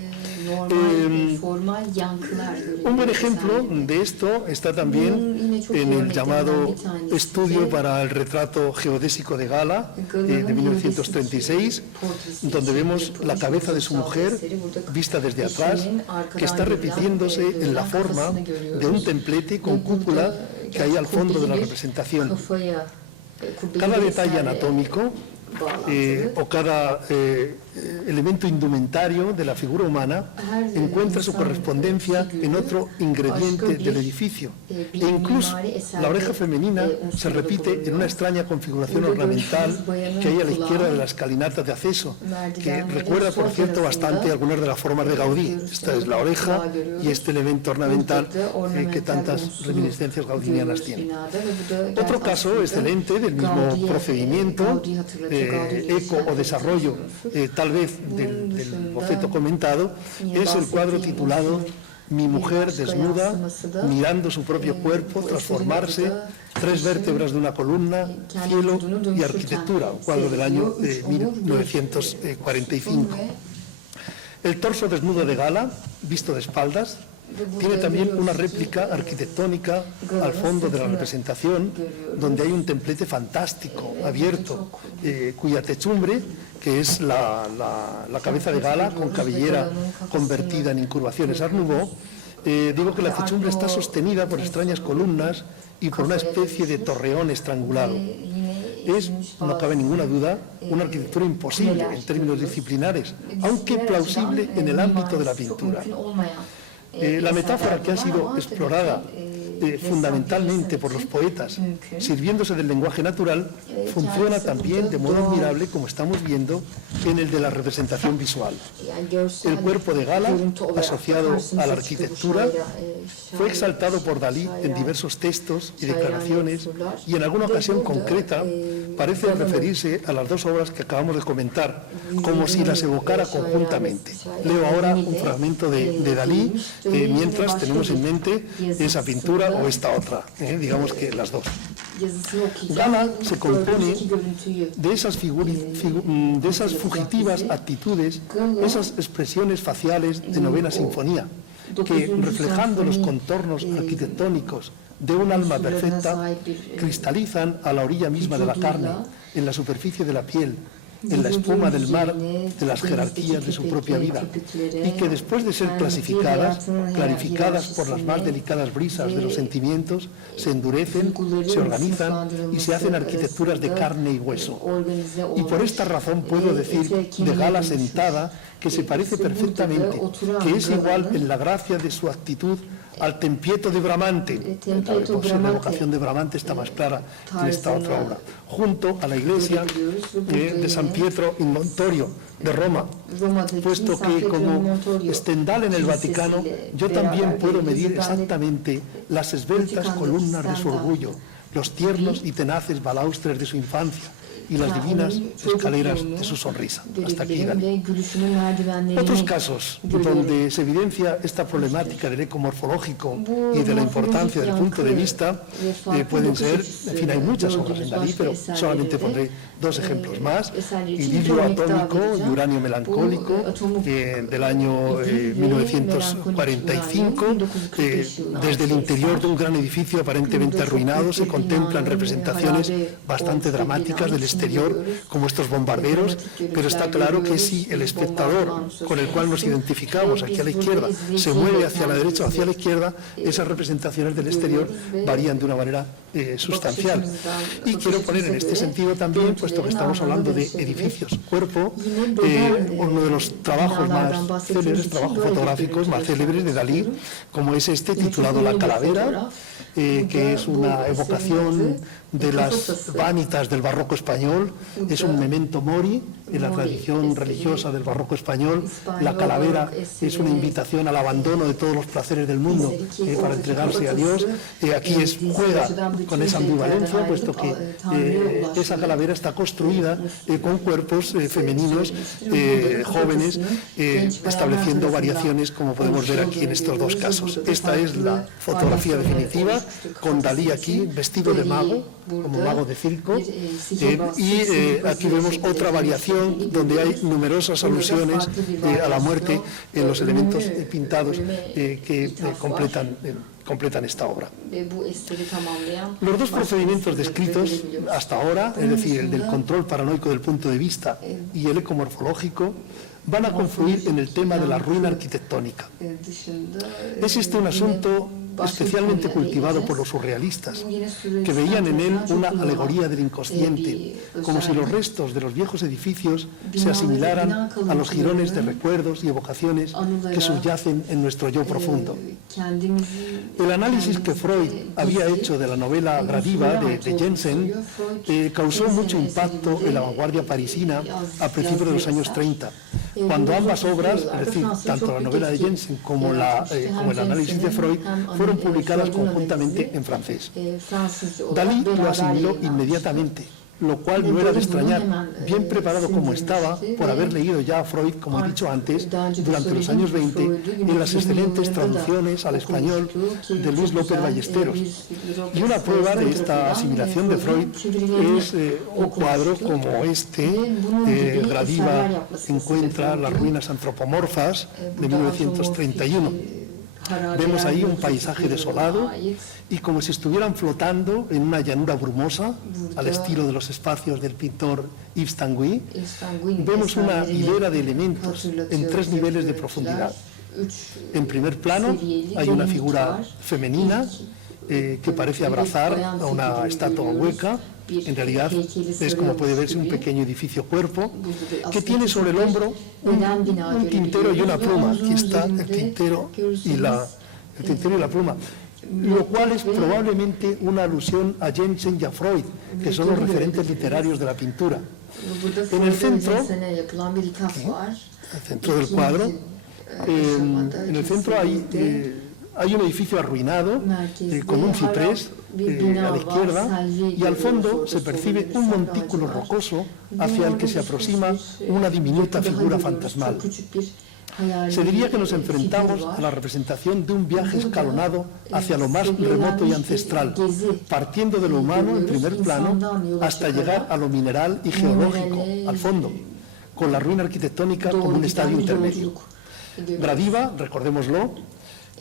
Un buen ejemplo de esto está también en el llamado Estudio para el retrato geodésico de Gala de 1936, donde vemos la cabeza de su mujer vista desde atrás, que está repitiéndose en la forma de un templete con cúpula que hay al fondo de la representación. Cada detalle anatómico o cada elemento indumentario de la figura humana encuentra su correspondencia en otro ingrediente del edificio. E incluso la oreja femenina se repite en una extraña configuración ornamental que hay a la izquierda de la escalinata de acceso, que recuerda, por cierto, bastante algunas de las formas de Gaudí. Esta es la oreja y este elemento ornamental que tantas reminiscencias gaudinianas tiene. Otro caso excelente del mismo procedimiento, eco o desarrollo, tal vez del boceto comentado, es el cuadro titulado Mi mujer desnuda, mirando su propio cuerpo transformarse, 3 vértebras de una columna, cielo y arquitectura, un cuadro del año 1945. El torso desnudo de Gala, visto de espaldas, tiene también una réplica arquitectónica al fondo de la representación, donde hay un templete fantástico, abierto, cuya techumbre, que es la cabeza de Gala con cabellera convertida en incurvaciones Art Nouveau, digo que la techumbre está sostenida por extrañas columnas y por una especie de torreón estrangulado. Es, no cabe ninguna duda, una arquitectura imposible en términos disciplinares, aunque plausible en el ámbito de la pintura. La metáfora que ha sido explorada fundamentalmente por los poetas, sirviéndose del lenguaje natural, funciona también de modo admirable, como estamos viendo, en el de la representación visual. El cuerpo de Gala, asociado a la arquitectura, fue exaltado por Dalí en diversos textos y declaraciones, y en alguna ocasión concreta parece referirse a las 2 obras que acabamos de comentar, como si las evocara conjuntamente. Leo ahora un fragmento de Dalí, mientras tenemos en mente esa pintura o esta otra, digamos que las 2. Gala se compone de esas fugitivas actitudes, esas expresiones faciales de Novena Sinfonía, que, reflejando los contornos arquitectónicos de un alma perfecta, cristalizan a la orilla misma de la carne, en la superficie de la piel, en la espuma del mar, de las jerarquías de su propia vida, y que después de ser clarificadas por las más delicadas brisas de los sentimientos, se endurecen, se organizan y se hacen arquitecturas de carne y hueso. Y por esta razón puedo decir de Gala sentada que se parece perfectamente, que es igual en la gracia de su actitud al Tempieto de Bramante. La evocación de Bramante está más clara en esta otra obra, junto a la iglesia de San Pietro in Montorio de Roma, puesto que como Stendhal en el Vaticano, yo también puedo medir exactamente las esbeltas columnas de su orgullo, los tiernos y tenaces balaustres de su infancia y las divinas escaleras de su sonrisa. Hasta aquí Dalí. Otros casos donde se evidencia esta problemática del eco morfológico y de la importancia del punto de vista pueden ser, en fin, hay muchas obras en Dalí, pero solamente pondré 2 ejemplos más. Idilio atómico y uranio melancólico, del año 1945. Desde el interior de un gran edificio aparentemente arruinado se contemplan representaciones bastante dramáticas del exterior, como estos bombarderos, pero está claro que si el espectador con el cual nos identificamos aquí a la izquierda se mueve hacia la derecha o hacia la izquierda, esas representaciones del exterior varían de una manera sustancial. Y quiero poner en este sentido también, puesto que estamos hablando de edificios, cuerpo, uno de los trabajos más célebres, trabajos fotográficos más célebres de Dalí, como es este titulado La Calavera, que es una evocación de las vanitas del barroco español, es un memento mori en la tradición religiosa del barroco español. La calavera es una invitación al abandono de todos los placeres del mundo para entregarse a Dios. Aquí juega con esa ambivalencia, puesto que esa calavera está construida con cuerpos femeninos jóvenes, estableciendo variaciones, como podemos ver aquí en estos 2 casos. Esta es la fotografía definitiva Pintura, con Dalí aquí vestido de mago, como mago de circo, y aquí vemos otra variación donde hay numerosas alusiones a la muerte en los elementos pintados que completan esta obra. Los dos procedimientos descritos hasta ahora, es decir, el del control paranoico del punto de vista y el ecomorfológico, van a confluir en el tema de la ruina arquitectónica. Existe un asunto especialmente cultivado por los surrealistas, que veían en él una alegoría del inconsciente, como si los restos de los viejos edificios se asimilaran a los jirones de recuerdos y evocaciones que subyacen en nuestro yo profundo. El análisis que Freud había hecho de la novela Gradiva de Jensen causó mucho impacto en la vanguardia parisina a principios de los años 30, cuando ambas obras, es decir, tanto la novela de Jensen como el análisis de Freud, fueron publicadas conjuntamente en francés. Dalí lo asimiló inmediatamente, lo cual no era de extrañar, bien preparado como estaba por haber leído ya a Freud, como he dicho antes, durante los años 20, en las excelentes traducciones al español de Luis López Ballesteros. Y una prueba de esta asimilación de Freud es un cuadro como este, Gradiva encuentra las ruinas antropomorfas de 1931. Vemos ahí un paisaje desolado y como si estuvieran flotando en una llanura brumosa, al estilo de los espacios del pintor Yves Tanguy. Vemos una hilera de elementos en 3 niveles de profundidad. En primer plano hay una figura femenina que parece abrazar a una estatua hueca. En realidad es, como puede verse, un pequeño edificio cuerpo que tiene sobre el hombro un tintero y una pluma. Aquí está el tintero y la pluma, lo cual es probablemente una alusión a Jensen y a Freud, que son los referentes literarios de la pintura. En el centro del cuadro, en el centro hay un edificio arruinado con un ciprés a la izquierda, y al fondo se percibe un montículo rocoso hacia el que se aproxima una diminuta figura fantasmal. Se diría que nos enfrentamos a la representación de un viaje escalonado hacia lo más remoto y ancestral, partiendo de lo humano en primer plano hasta llegar a lo mineral y geológico, al fondo, con la ruina arquitectónica como un estadio intermedio. Gradiva, recordémoslo,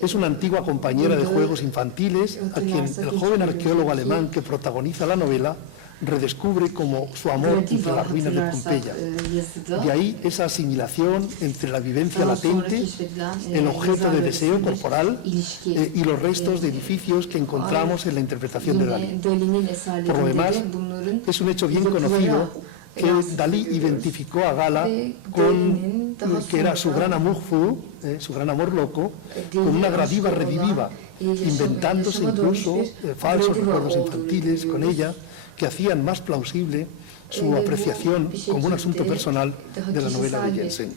es una antigua compañera de juegos infantiles a quien el joven arqueólogo alemán que protagoniza la novela redescubre como su amor entre las ruinas de Pompeya. De ahí esa asimilación entre la vivencia latente, el objeto de deseo corporal y los restos de edificios que encontramos en la interpretación de Dalí. Por lo demás, es un hecho bien conocido que Dalí identificó a Gala con que era su gran amour fou, su gran amor loco, con una Gradiva rediviva, inventándose incluso falsos recuerdos infantiles con ella que hacían más plausible su apreciación como un asunto personal de la novela de Jensen.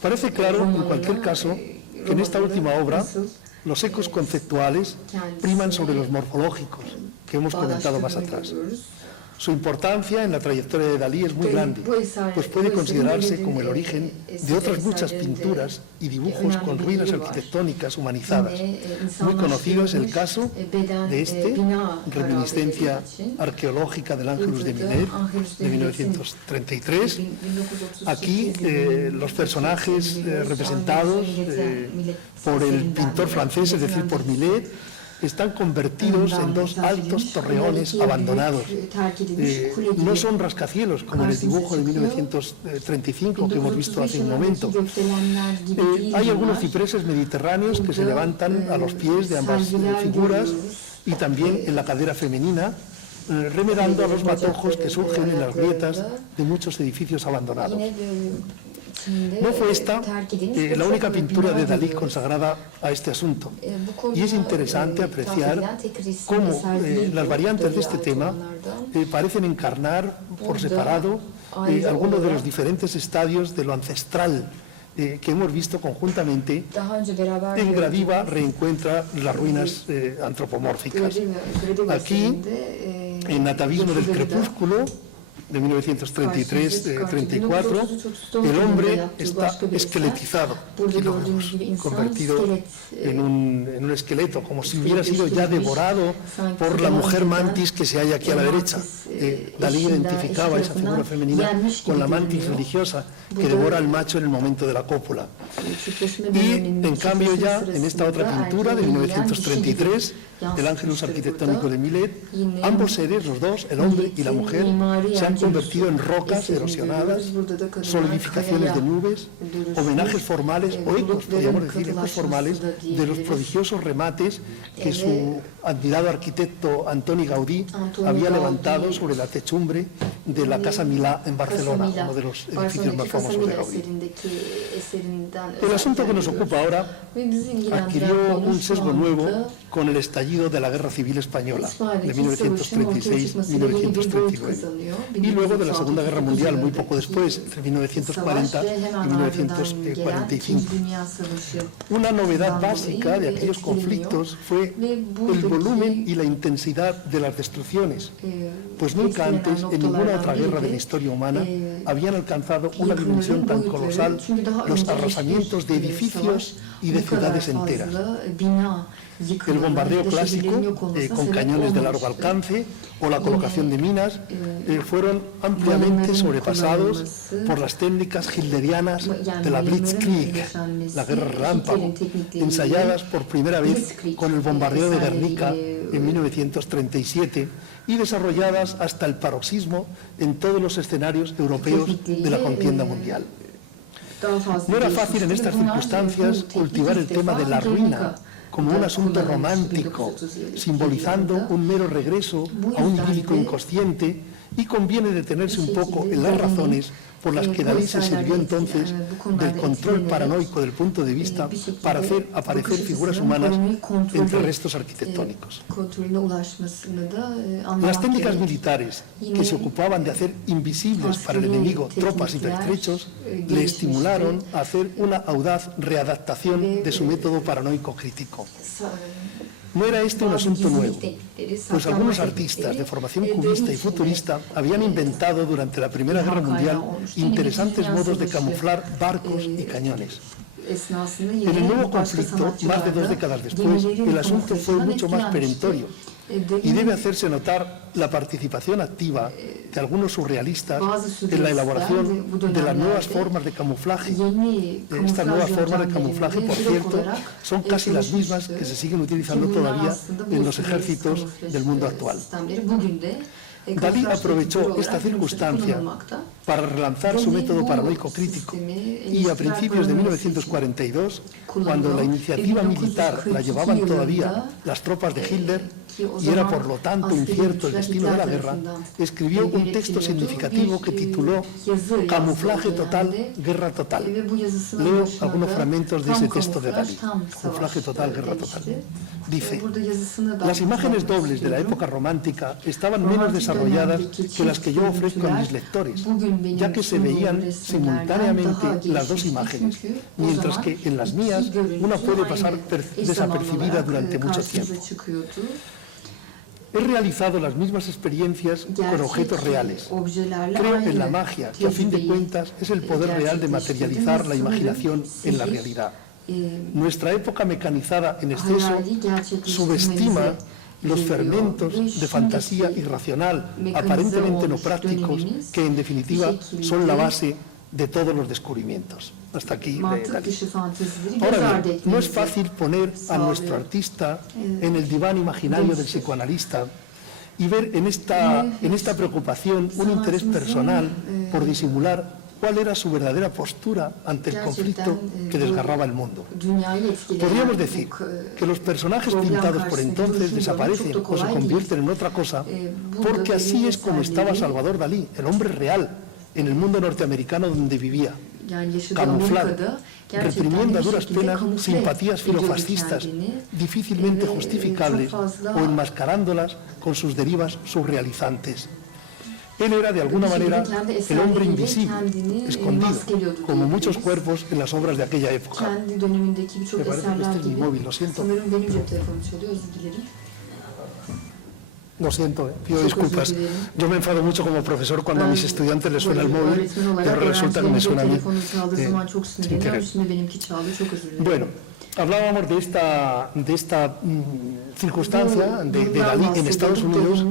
Parece claro, en cualquier caso, que en esta última obra los ecos conceptuales priman sobre los morfológicos, que hemos comentado más atrás. Su importancia en la trayectoria de Dalí es muy grande, pues puede considerarse como el origen de otras muchas pinturas y dibujos con ruinas arquitectónicas humanizadas. Muy conocido es el caso de reminiscencia arqueológica del Ángelus de Millet, de 1933. Aquí los personajes representados por el pintor francés, es decir, por Millet, están convertidos en 2 altos torreones abandonados. No son rascacielos como en el dibujo de 1935 que hemos visto hace un momento. Hay algunos cipreses mediterráneos que se levantan a los pies de ambas figuras y también en la cadera femenina, remedando a los matojos que surgen en las grietas de muchos edificios abandonados. No fue esta la única pintura de Dalí consagrada a este asunto, y es interesante apreciar cómo las variantes de este tema parecen encarnar por separado algunos de los diferentes estadios de lo ancestral que hemos visto conjuntamente. En Gradiva reencuentra las ruinas antropomórficas. Aquí, en Atavismo del crepúsculo, de 1933-34, el hombre está esqueletizado, y lo vemos, convertido en un esqueleto, como si hubiera sido ya devorado por la mujer mantis que se halla aquí a la derecha. Dalí identificaba esa figura femenina con la mantis religiosa que devora al macho en el momento de la cópula. Y en cambio ya en esta otra pintura de 1933, el Ángelus Arquitectónico de Millet, ambos seres, los dos, el hombre y la mujer, se han convertido en rocas erosionadas, solidificaciones de nubes, homenajes formales o ecos, podríamos decir, ecos formales de los prodigiosos remates que su admirado arquitecto Antoni Gaudí había levantado sobre la techumbre de la Casa Milà en Barcelona, uno de los edificios más famosos de Gaudí. El asunto que nos ocupa ahora adquirió un sesgo nuevo con el estallido de la Guerra Civil Española de 1936-1939 y luego de la Segunda Guerra Mundial, muy poco después, entre 1940 y 1945. Una novedad básica de aquellos conflictos fue el volumen y la intensidad de las destrucciones, pues nunca antes, en ninguna otra guerra de la historia humana, habían alcanzado una dimensión tan colosal los arrasamientos de edificios y de ciudades enteras. El bombardeo clásico con cañones de largo alcance o la colocación de minas fueron ampliamente sobrepasados por las técnicas hitlerianas de la Blitzkrieg, la guerra relámpago, ensayadas por primera vez con el bombardeo de Guernica en 1937 y desarrolladas hasta el paroxismo en todos los escenarios europeos de la contienda mundial. No era fácil en estas circunstancias cultivar el tema de la ruina como un asunto romántico, simbolizando un mero regreso a un idílico inconsciente, y conviene detenerse un poco en las razones por las que Dalí se sirvió entonces del control paranoico del punto de vista para hacer aparecer figuras humanas entre restos arquitectónicos. Las técnicas militares que se ocupaban de hacer invisibles para el enemigo tropas y pertrechos le estimularon a hacer una audaz readaptación de su método paranoico crítico. No era este un asunto nuevo, pues algunos artistas de formación cubista y futurista habían inventado durante la Primera Guerra Mundial interesantes modos de camuflar barcos y cañones. En el nuevo conflicto, más de 2 décadas después, el asunto fue mucho más perentorio y debe hacerse notar la participación activa de algunos surrealistas en la elaboración de las nuevas formas de camuflaje. Estas nuevas formas de camuflaje, por cierto, son casi las mismas que se siguen utilizando todavía en los ejércitos del mundo actual. Dalí aprovechó esta circunstancia para relanzar su método paranoico crítico y a principios de 1942, cuando la iniciativa militar la llevaban todavía las tropas de Hitler y era por lo tanto incierto el destino de la guerra, escribió un texto significativo que tituló Camuflaje total, guerra total. Leo algunos fragmentos de ese texto de Dalí, Camuflaje total, guerra total. Dice: las imágenes dobles de la época romántica estaban menos desarrolladas que las que yo ofrezco a mis lectores, ya que se veían simultáneamente las dos imágenes, mientras que en las mías una puede pasar desapercibida durante mucho tiempo. He realizado las mismas experiencias con objetos reales. Creo en la magia, que a fin de cuentas es el poder real de materializar la imaginación en la realidad. Nuestra época mecanizada en exceso subestima los fermentos de fantasía irracional, aparentemente no prácticos, que en definitiva son la base de todos los descubrimientos. Hasta aquí. Ahora bien, no es fácil poner a nuestro artista en el diván imaginario del psicoanalista y ver en esta preocupación un interés personal por disimular cuál era su verdadera postura ante el conflicto que desgarraba el mundo. Podríamos decir que los personajes pintados por entonces desaparecen o se convierten en otra cosa, porque así es como estaba Salvador Dalí, el hombre real, en el mundo norteamericano donde vivía, camuflado, reprimiendo a duras penas simpatías filofascistas difícilmente justificables o enmascarándolas con sus derivas surrealizantes. Él era, de alguna manera, el hombre invisible, escondido, como muchos cuerpos en las obras de aquella época. Me parece que este es mi móvil, lo siento. Lo siento, pido disculpas. Yo me enfado mucho como profesor cuando a mis estudiantes les suena el móvil y ahora resulta que me suena a mí sin querer. Bueno, hablábamos de esta circunstancia de Dalí en Estados Unidos,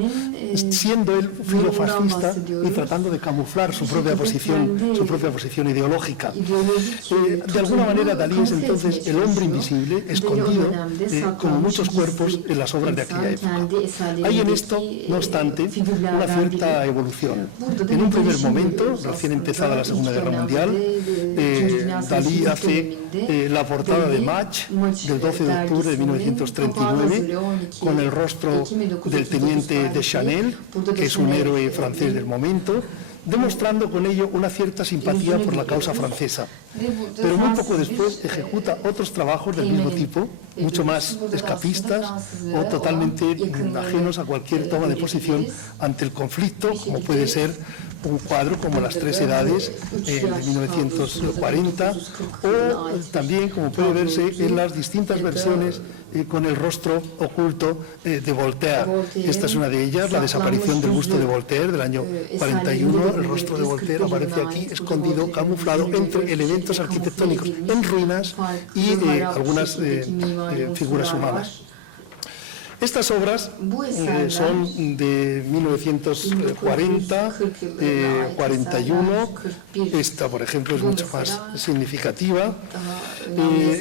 siendo él filofascista y tratando de camuflar su propia posición ideológica. De alguna manera Dalí es entonces el hombre invisible, escondido, como muchos cuerpos en las obras de aquella época. Hay en esto, no obstante, una cierta evolución. En un primer momento, recién empezada la Segunda Guerra Mundial, Dalí hace la portada de Match del 12 de octubre de 1939 con el rostro del teniente de Chanel, que es un héroe francés del momento, demostrando con ello una cierta simpatía por la causa francesa. Pero muy poco después ejecuta otros trabajos del mismo tipo, mucho más escapistas o totalmente ajenos a cualquier toma de posición ante el conflicto, como puede ser un cuadro como Las Tres Edades de 1940 o también como puede verse en las distintas versiones con el rostro oculto de Voltaire. Esta es una de ellas, la desaparición del busto de Voltaire del año 41. El rostro de Voltaire aparece aquí escondido, camuflado entre elementos arquitectónicos en ruinas y algunas figuras humanas. Estas obras son de 1940, 41, esta por ejemplo es mucho más significativa.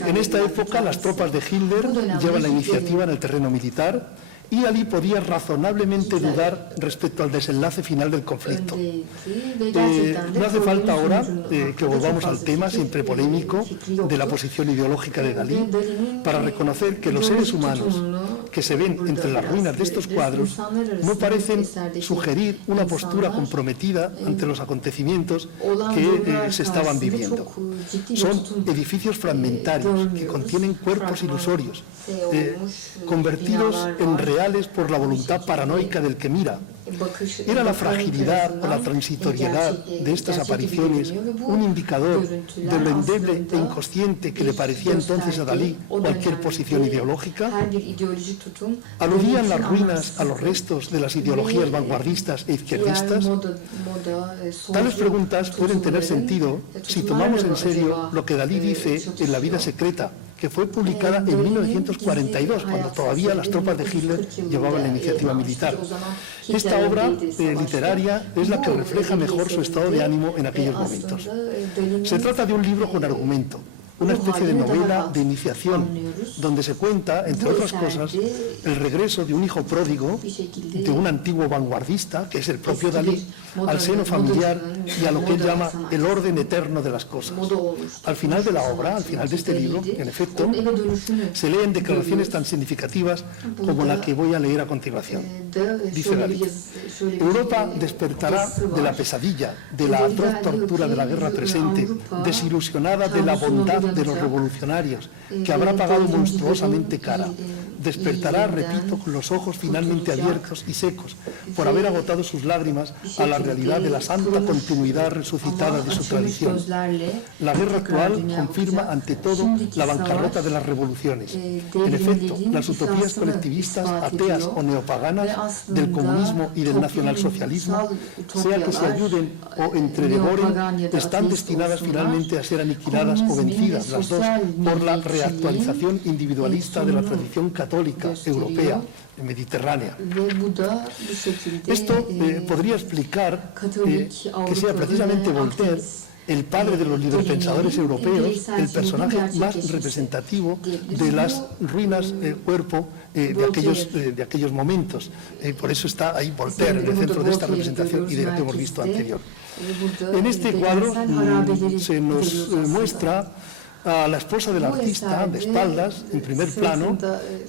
En esta época las tropas de Hitler llevan la iniciativa en el terreno militar y Dalí podía razonablemente dudar respecto al desenlace final del conflicto. No hace falta ahora que volvamos al tema, siempre polémico, de la posición ideológica de Dalí, para reconocer que los seres humanos que se ven entre las ruinas de estos cuadros no parecen sugerir una postura comprometida ante los acontecimientos que se estaban viviendo. Son edificios fragmentarios que contienen cuerpos ilusorios, convertidos en reales por la voluntad paranoica del que mira. ¿Era la fragilidad o la transitoriedad de estas apariciones un indicador de lo endeble e inconsciente que le parecía entonces a Dalí cualquier posición ideológica? ¿Aludían las ruinas a los restos de las ideologías vanguardistas e izquierdistas? Tales preguntas pueden tener sentido si tomamos en serio lo que Dalí dice en La vida secreta, que fue publicada en 1942, cuando todavía las tropas de Hitler llevaban la iniciativa militar. Esta obra literaria es la que refleja mejor su estado de ánimo en aquellos momentos. Se trata de un libro con argumento, una especie de novela de iniciación, donde se cuenta, entre otras cosas, el regreso de un hijo pródigo, de un antiguo vanguardista, que es el propio Dalí, al seno familiar y a lo que él llama el orden eterno de las cosas. Al final de la obra, al final de este libro, en efecto, se leen declaraciones tan significativas como la que voy a leer a continuación. Dice Dalí: Europa despertará de la pesadilla, de la atroz tortura de la guerra presente, desilusionada de la bondad de los revolucionarios, que habrá pagado monstruosamente cara. Despertará, repito, con los ojos finalmente abiertos y secos, por haber agotado sus lágrimas a la realidad de la santa continuidad resucitada de su tradición. La guerra actual confirma, ante todo, la bancarrota de las revoluciones. En efecto, las utopías colectivistas, ateas o neopaganas, del comunismo y del nacionalsocialismo, sea que se ayuden o entredevoren, están destinadas finalmente a ser aniquiladas o vencidas, las dos, por la reactualización individualista de la tradición católica europea mediterránea. Esto podría explicar que sea precisamente Voltaire, el padre de los liderpensadores europeos, el personaje más representativo de las ruinas del cuerpo de aquellos momentos. Por eso está ahí Voltaire en el centro de esta representación y de la que hemos visto anterior. En este cuadro se nos muestra a la esposa del artista, de espaldas, en primer plano,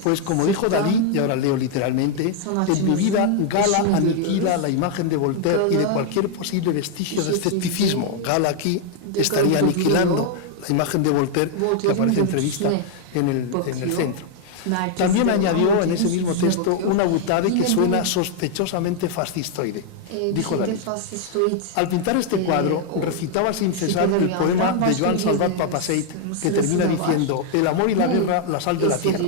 pues como dijo Dalí, y ahora leo literalmente: en mi vida Gala aniquila la imagen de Voltaire y de cualquier posible vestigio de escepticismo. Gala aquí estaría aniquilando la imagen de Voltaire que aparece entrevista en el centro. También añadió en ese mismo texto una boutade que suena sospechosamente fascistoide. Dijo Dalí: al pintar este cuadro recitaba sin cesar el poema de Joan Salvat Papasseit, que termina diciendo: el amor y la guerra, la sal de la tierra.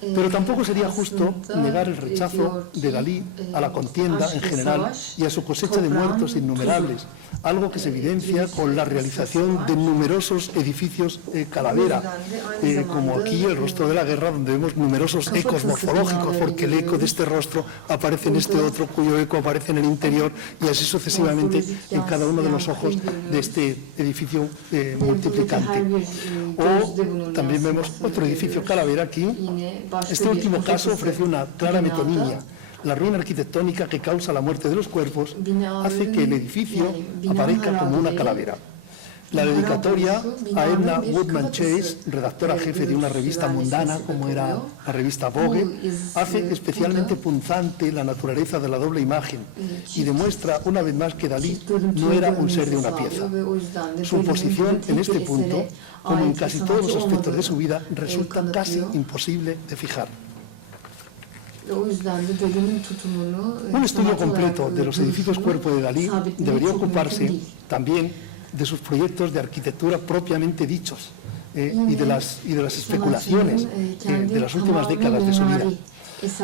Pero tampoco sería justo negar el rechazo de Dalí a la contienda en general y a su cosecha de muertos innumerables, algo que se evidencia con la realización de numerosos edificios calavera, como aquí el rostro de la guerra, donde vemos numerosos ecos morfológicos, porque el eco de este rostro aparece en este otro, cuyo eco aparece en el interior, y así sucesivamente en cada uno de los ojos de este edificio multiplicante. O también vemos otro edificio calavera aquí. Este último caso ofrece una clara metonimia. La ruina arquitectónica que causa la muerte de los cuerpos hace que el edificio aparezca como una calavera. La dedicatoria a Edna Woodman Chase, redactora jefe de una revista mundana como era la revista Vogue, hace especialmente punzante la naturaleza de la doble imagen y demuestra una vez más que Dalí no era un ser de una pieza. Su posición en este punto, como en casi todos los aspectos de su vida, resulta casi imposible de fijar. Un estudio completo de los edificios cuerpo de Dalí debería ocuparse también de sus proyectos de arquitectura propiamente dichos y de las especulaciones de las últimas décadas de su vida.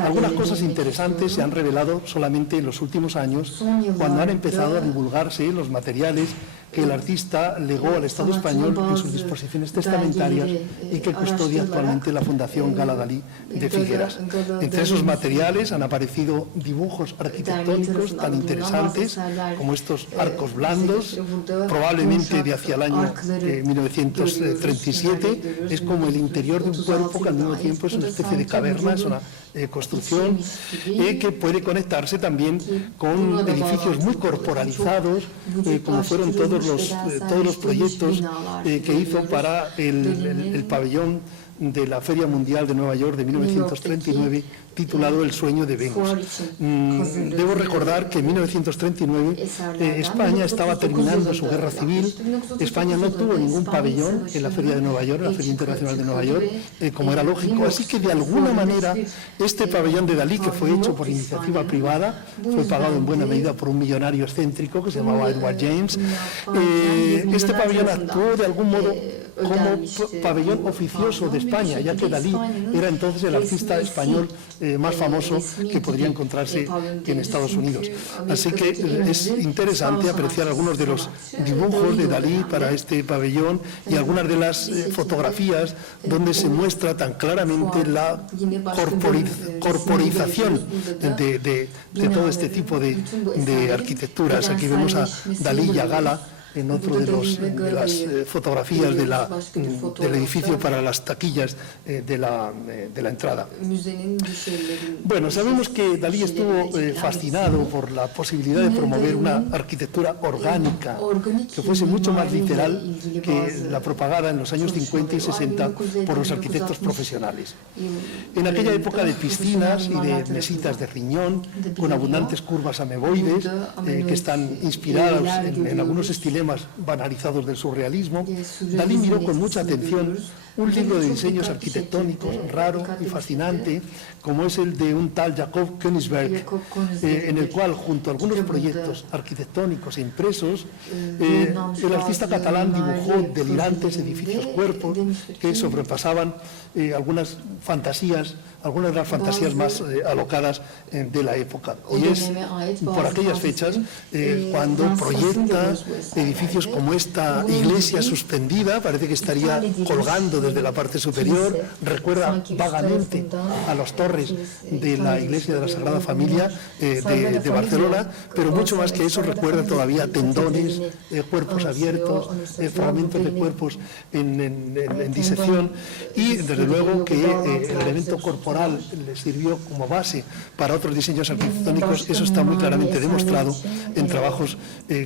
Algunas cosas interesantes se han revelado solamente en los últimos años, cuando han empezado a divulgarse los materiales que el artista legó al Estado español en sus disposiciones testamentarias y que custodia actualmente la Fundación Gala Dalí de Figueras. Entre esos materiales han aparecido dibujos arquitectónicos tan interesantes como estos arcos blandos, probablemente de hacia el año 1937. Es como el interior de un cuerpo que al mismo tiempo es una especie de caverna, es una construcción que puede conectarse también con edificios muy corporalizados, como fueron todos los proyectos que hizo para el pabellón de la Feria Mundial de Nueva York de 1939, titulado El sueño de Venus. Debo recordar que en 1939 España estaba terminando su guerra civil. España no tuvo ningún pabellón en la Feria de Nueva York, la Feria Internacional de Nueva York, como era lógico. Así que de alguna manera este pabellón de Dalí, que fue hecho por iniciativa privada, fue pagado en buena medida por un millonario excéntrico que se llamaba Edward James. Este pabellón actuó de algún modo como pabellón oficioso de España, ya que Dalí era entonces el artista español más famoso que podría encontrarse en Estados Unidos. Así que es interesante apreciar algunos de los dibujos de Dalí para este pabellón y algunas de las fotografías donde se muestra tan claramente la corporización de todo este tipo de arquitecturas. Aquí vemos a Dalí y a Gala en otro de las fotografías del edificio para las taquillas de la entrada. Bueno, sabemos que Dalí estuvo fascinado por la posibilidad de promover una arquitectura orgánica que fuese mucho más literal que la propagada en los años 50 y 60 por los arquitectos profesionales. En aquella época de piscinas y de mesitas de riñón con abundantes curvas ameboides que están inspirados en algunos estilemas banalizados del surrealismo, Dalí miró con mucha atención un libro de diseños arquitectónicos raro y fascinante, como es el de un tal Jacob Königsberg, en el cual, junto a algunos proyectos arquitectónicos e impresos, el artista catalán dibujó delirantes edificios cuerpos que sobrepasaban algunas de las fantasías más alocadas de la época. Y es por aquellas fechas cuando proyecta edificios como esta iglesia suspendida, parece que estaría colgando desde la parte superior, recuerda vagamente a las torres de la iglesia de la Sagrada Familia de Barcelona, pero mucho más que eso recuerda todavía tendones, cuerpos abiertos, fragmentos de cuerpos en disección, y desde luego que el elemento corporal le sirvió como base para otros diseños arquitectónicos. Eso está muy claramente demostrado en trabajos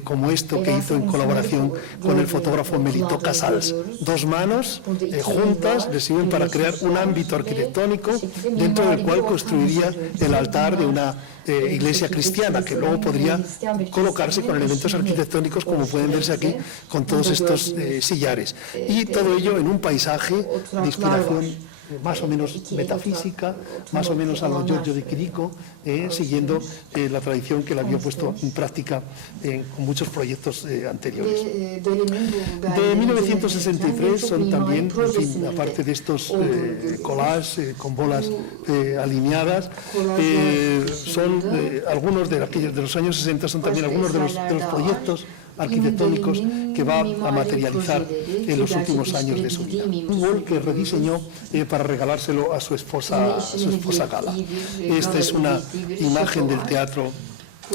como esto que hizo en colaboración con el fotógrafo Melito Casals. Dos manos juntas le sirven para crear un ámbito arquitectónico dentro del cual construiría el altar de una iglesia cristiana, que luego podría colocarse con elementos arquitectónicos como pueden verse aquí con todos estos sillares, y todo ello en un paisaje de inspiración más o menos metafísica, más o menos a lo Giorgio de Chirico, siguiendo la tradición que él había puesto en práctica con muchos proyectos anteriores. De 1963 son también, en fin, aparte de estos collages con bolas alineadas, son algunos de los años 60, son también algunos de los proyectos arquitectónicos que va a materializar en los últimos años de su vida. Un gol que rediseñó para regalárselo a su esposa Gala. Esta es una imagen del teatro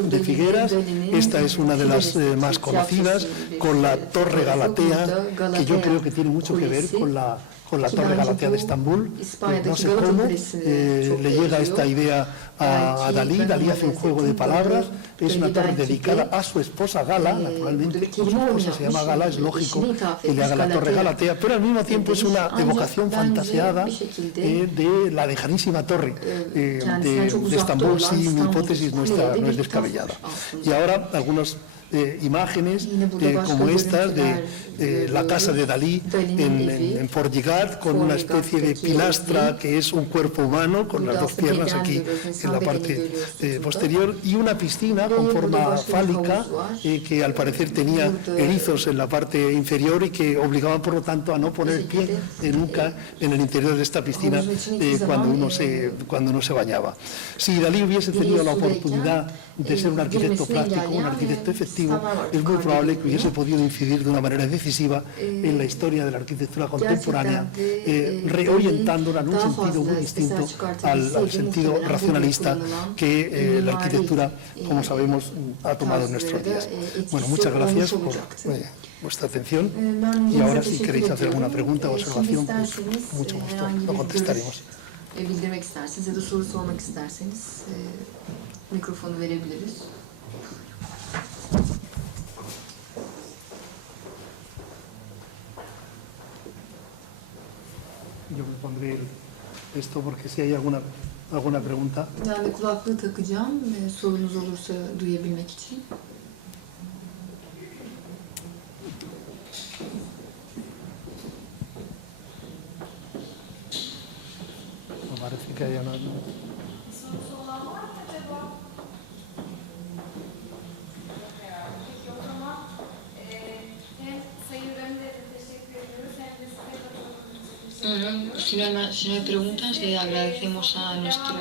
de Figueras, esta es una de las más conocidas, con la Torre Galatea, que yo creo que tiene mucho que ver con la Torre Galatea de Estambul. No sé cómo le llega esta idea a Dalí. Dalí hace un juego de palabras, es una torre dedicada a su esposa Gala, naturalmente, como su esposa se llama Gala, es lógico que le haga la Torre Galatea, pero al mismo tiempo es una evocación fantaseada de la lejanísima torre de Estambul, si mi hipótesis no es descabellada. Y ahora algunos imágenes como estas de la casa de Dalí en Portllgat, con una especie de pilastra que es un cuerpo humano con las dos piernas aquí en la parte posterior, y una piscina con forma fálica que al parecer tenía erizos en la parte inferior y que obligaban por lo tanto a no poner el pie nunca en el interior de esta piscina cuando uno se bañaba. Si Dalí hubiese tenido la oportunidad de ser un arquitecto práctico, un arquitecto efectivo, es muy probable que hubiese podido incidir de una manera decisiva en la historia de la arquitectura contemporánea, reorientándola en un sentido muy distinto al sentido racionalista que la arquitectura, como sabemos, ha tomado en nuestros días. Bueno, muchas gracias por vuestra atención, y ahora si queréis hacer alguna pregunta o observación, pues con mucho gusto lo contestaremos. Bildirmek isterseniz ya da soru sormak isterseniz mikrofonu verebiliriz. Yo me pondré esto porque si hay alguna pregunta. Ben de kulaklığı takacağım sorunuz olursa duyabilmek için. Me parece que haya una... Sorusu olan var mı acaba? Peki o zaman hem Sayın Rönder'e teşekkür ediyoruz hem de size katılımınız için teşekkür ediyoruz. Si no hay preguntas, le agradecemos a nuestro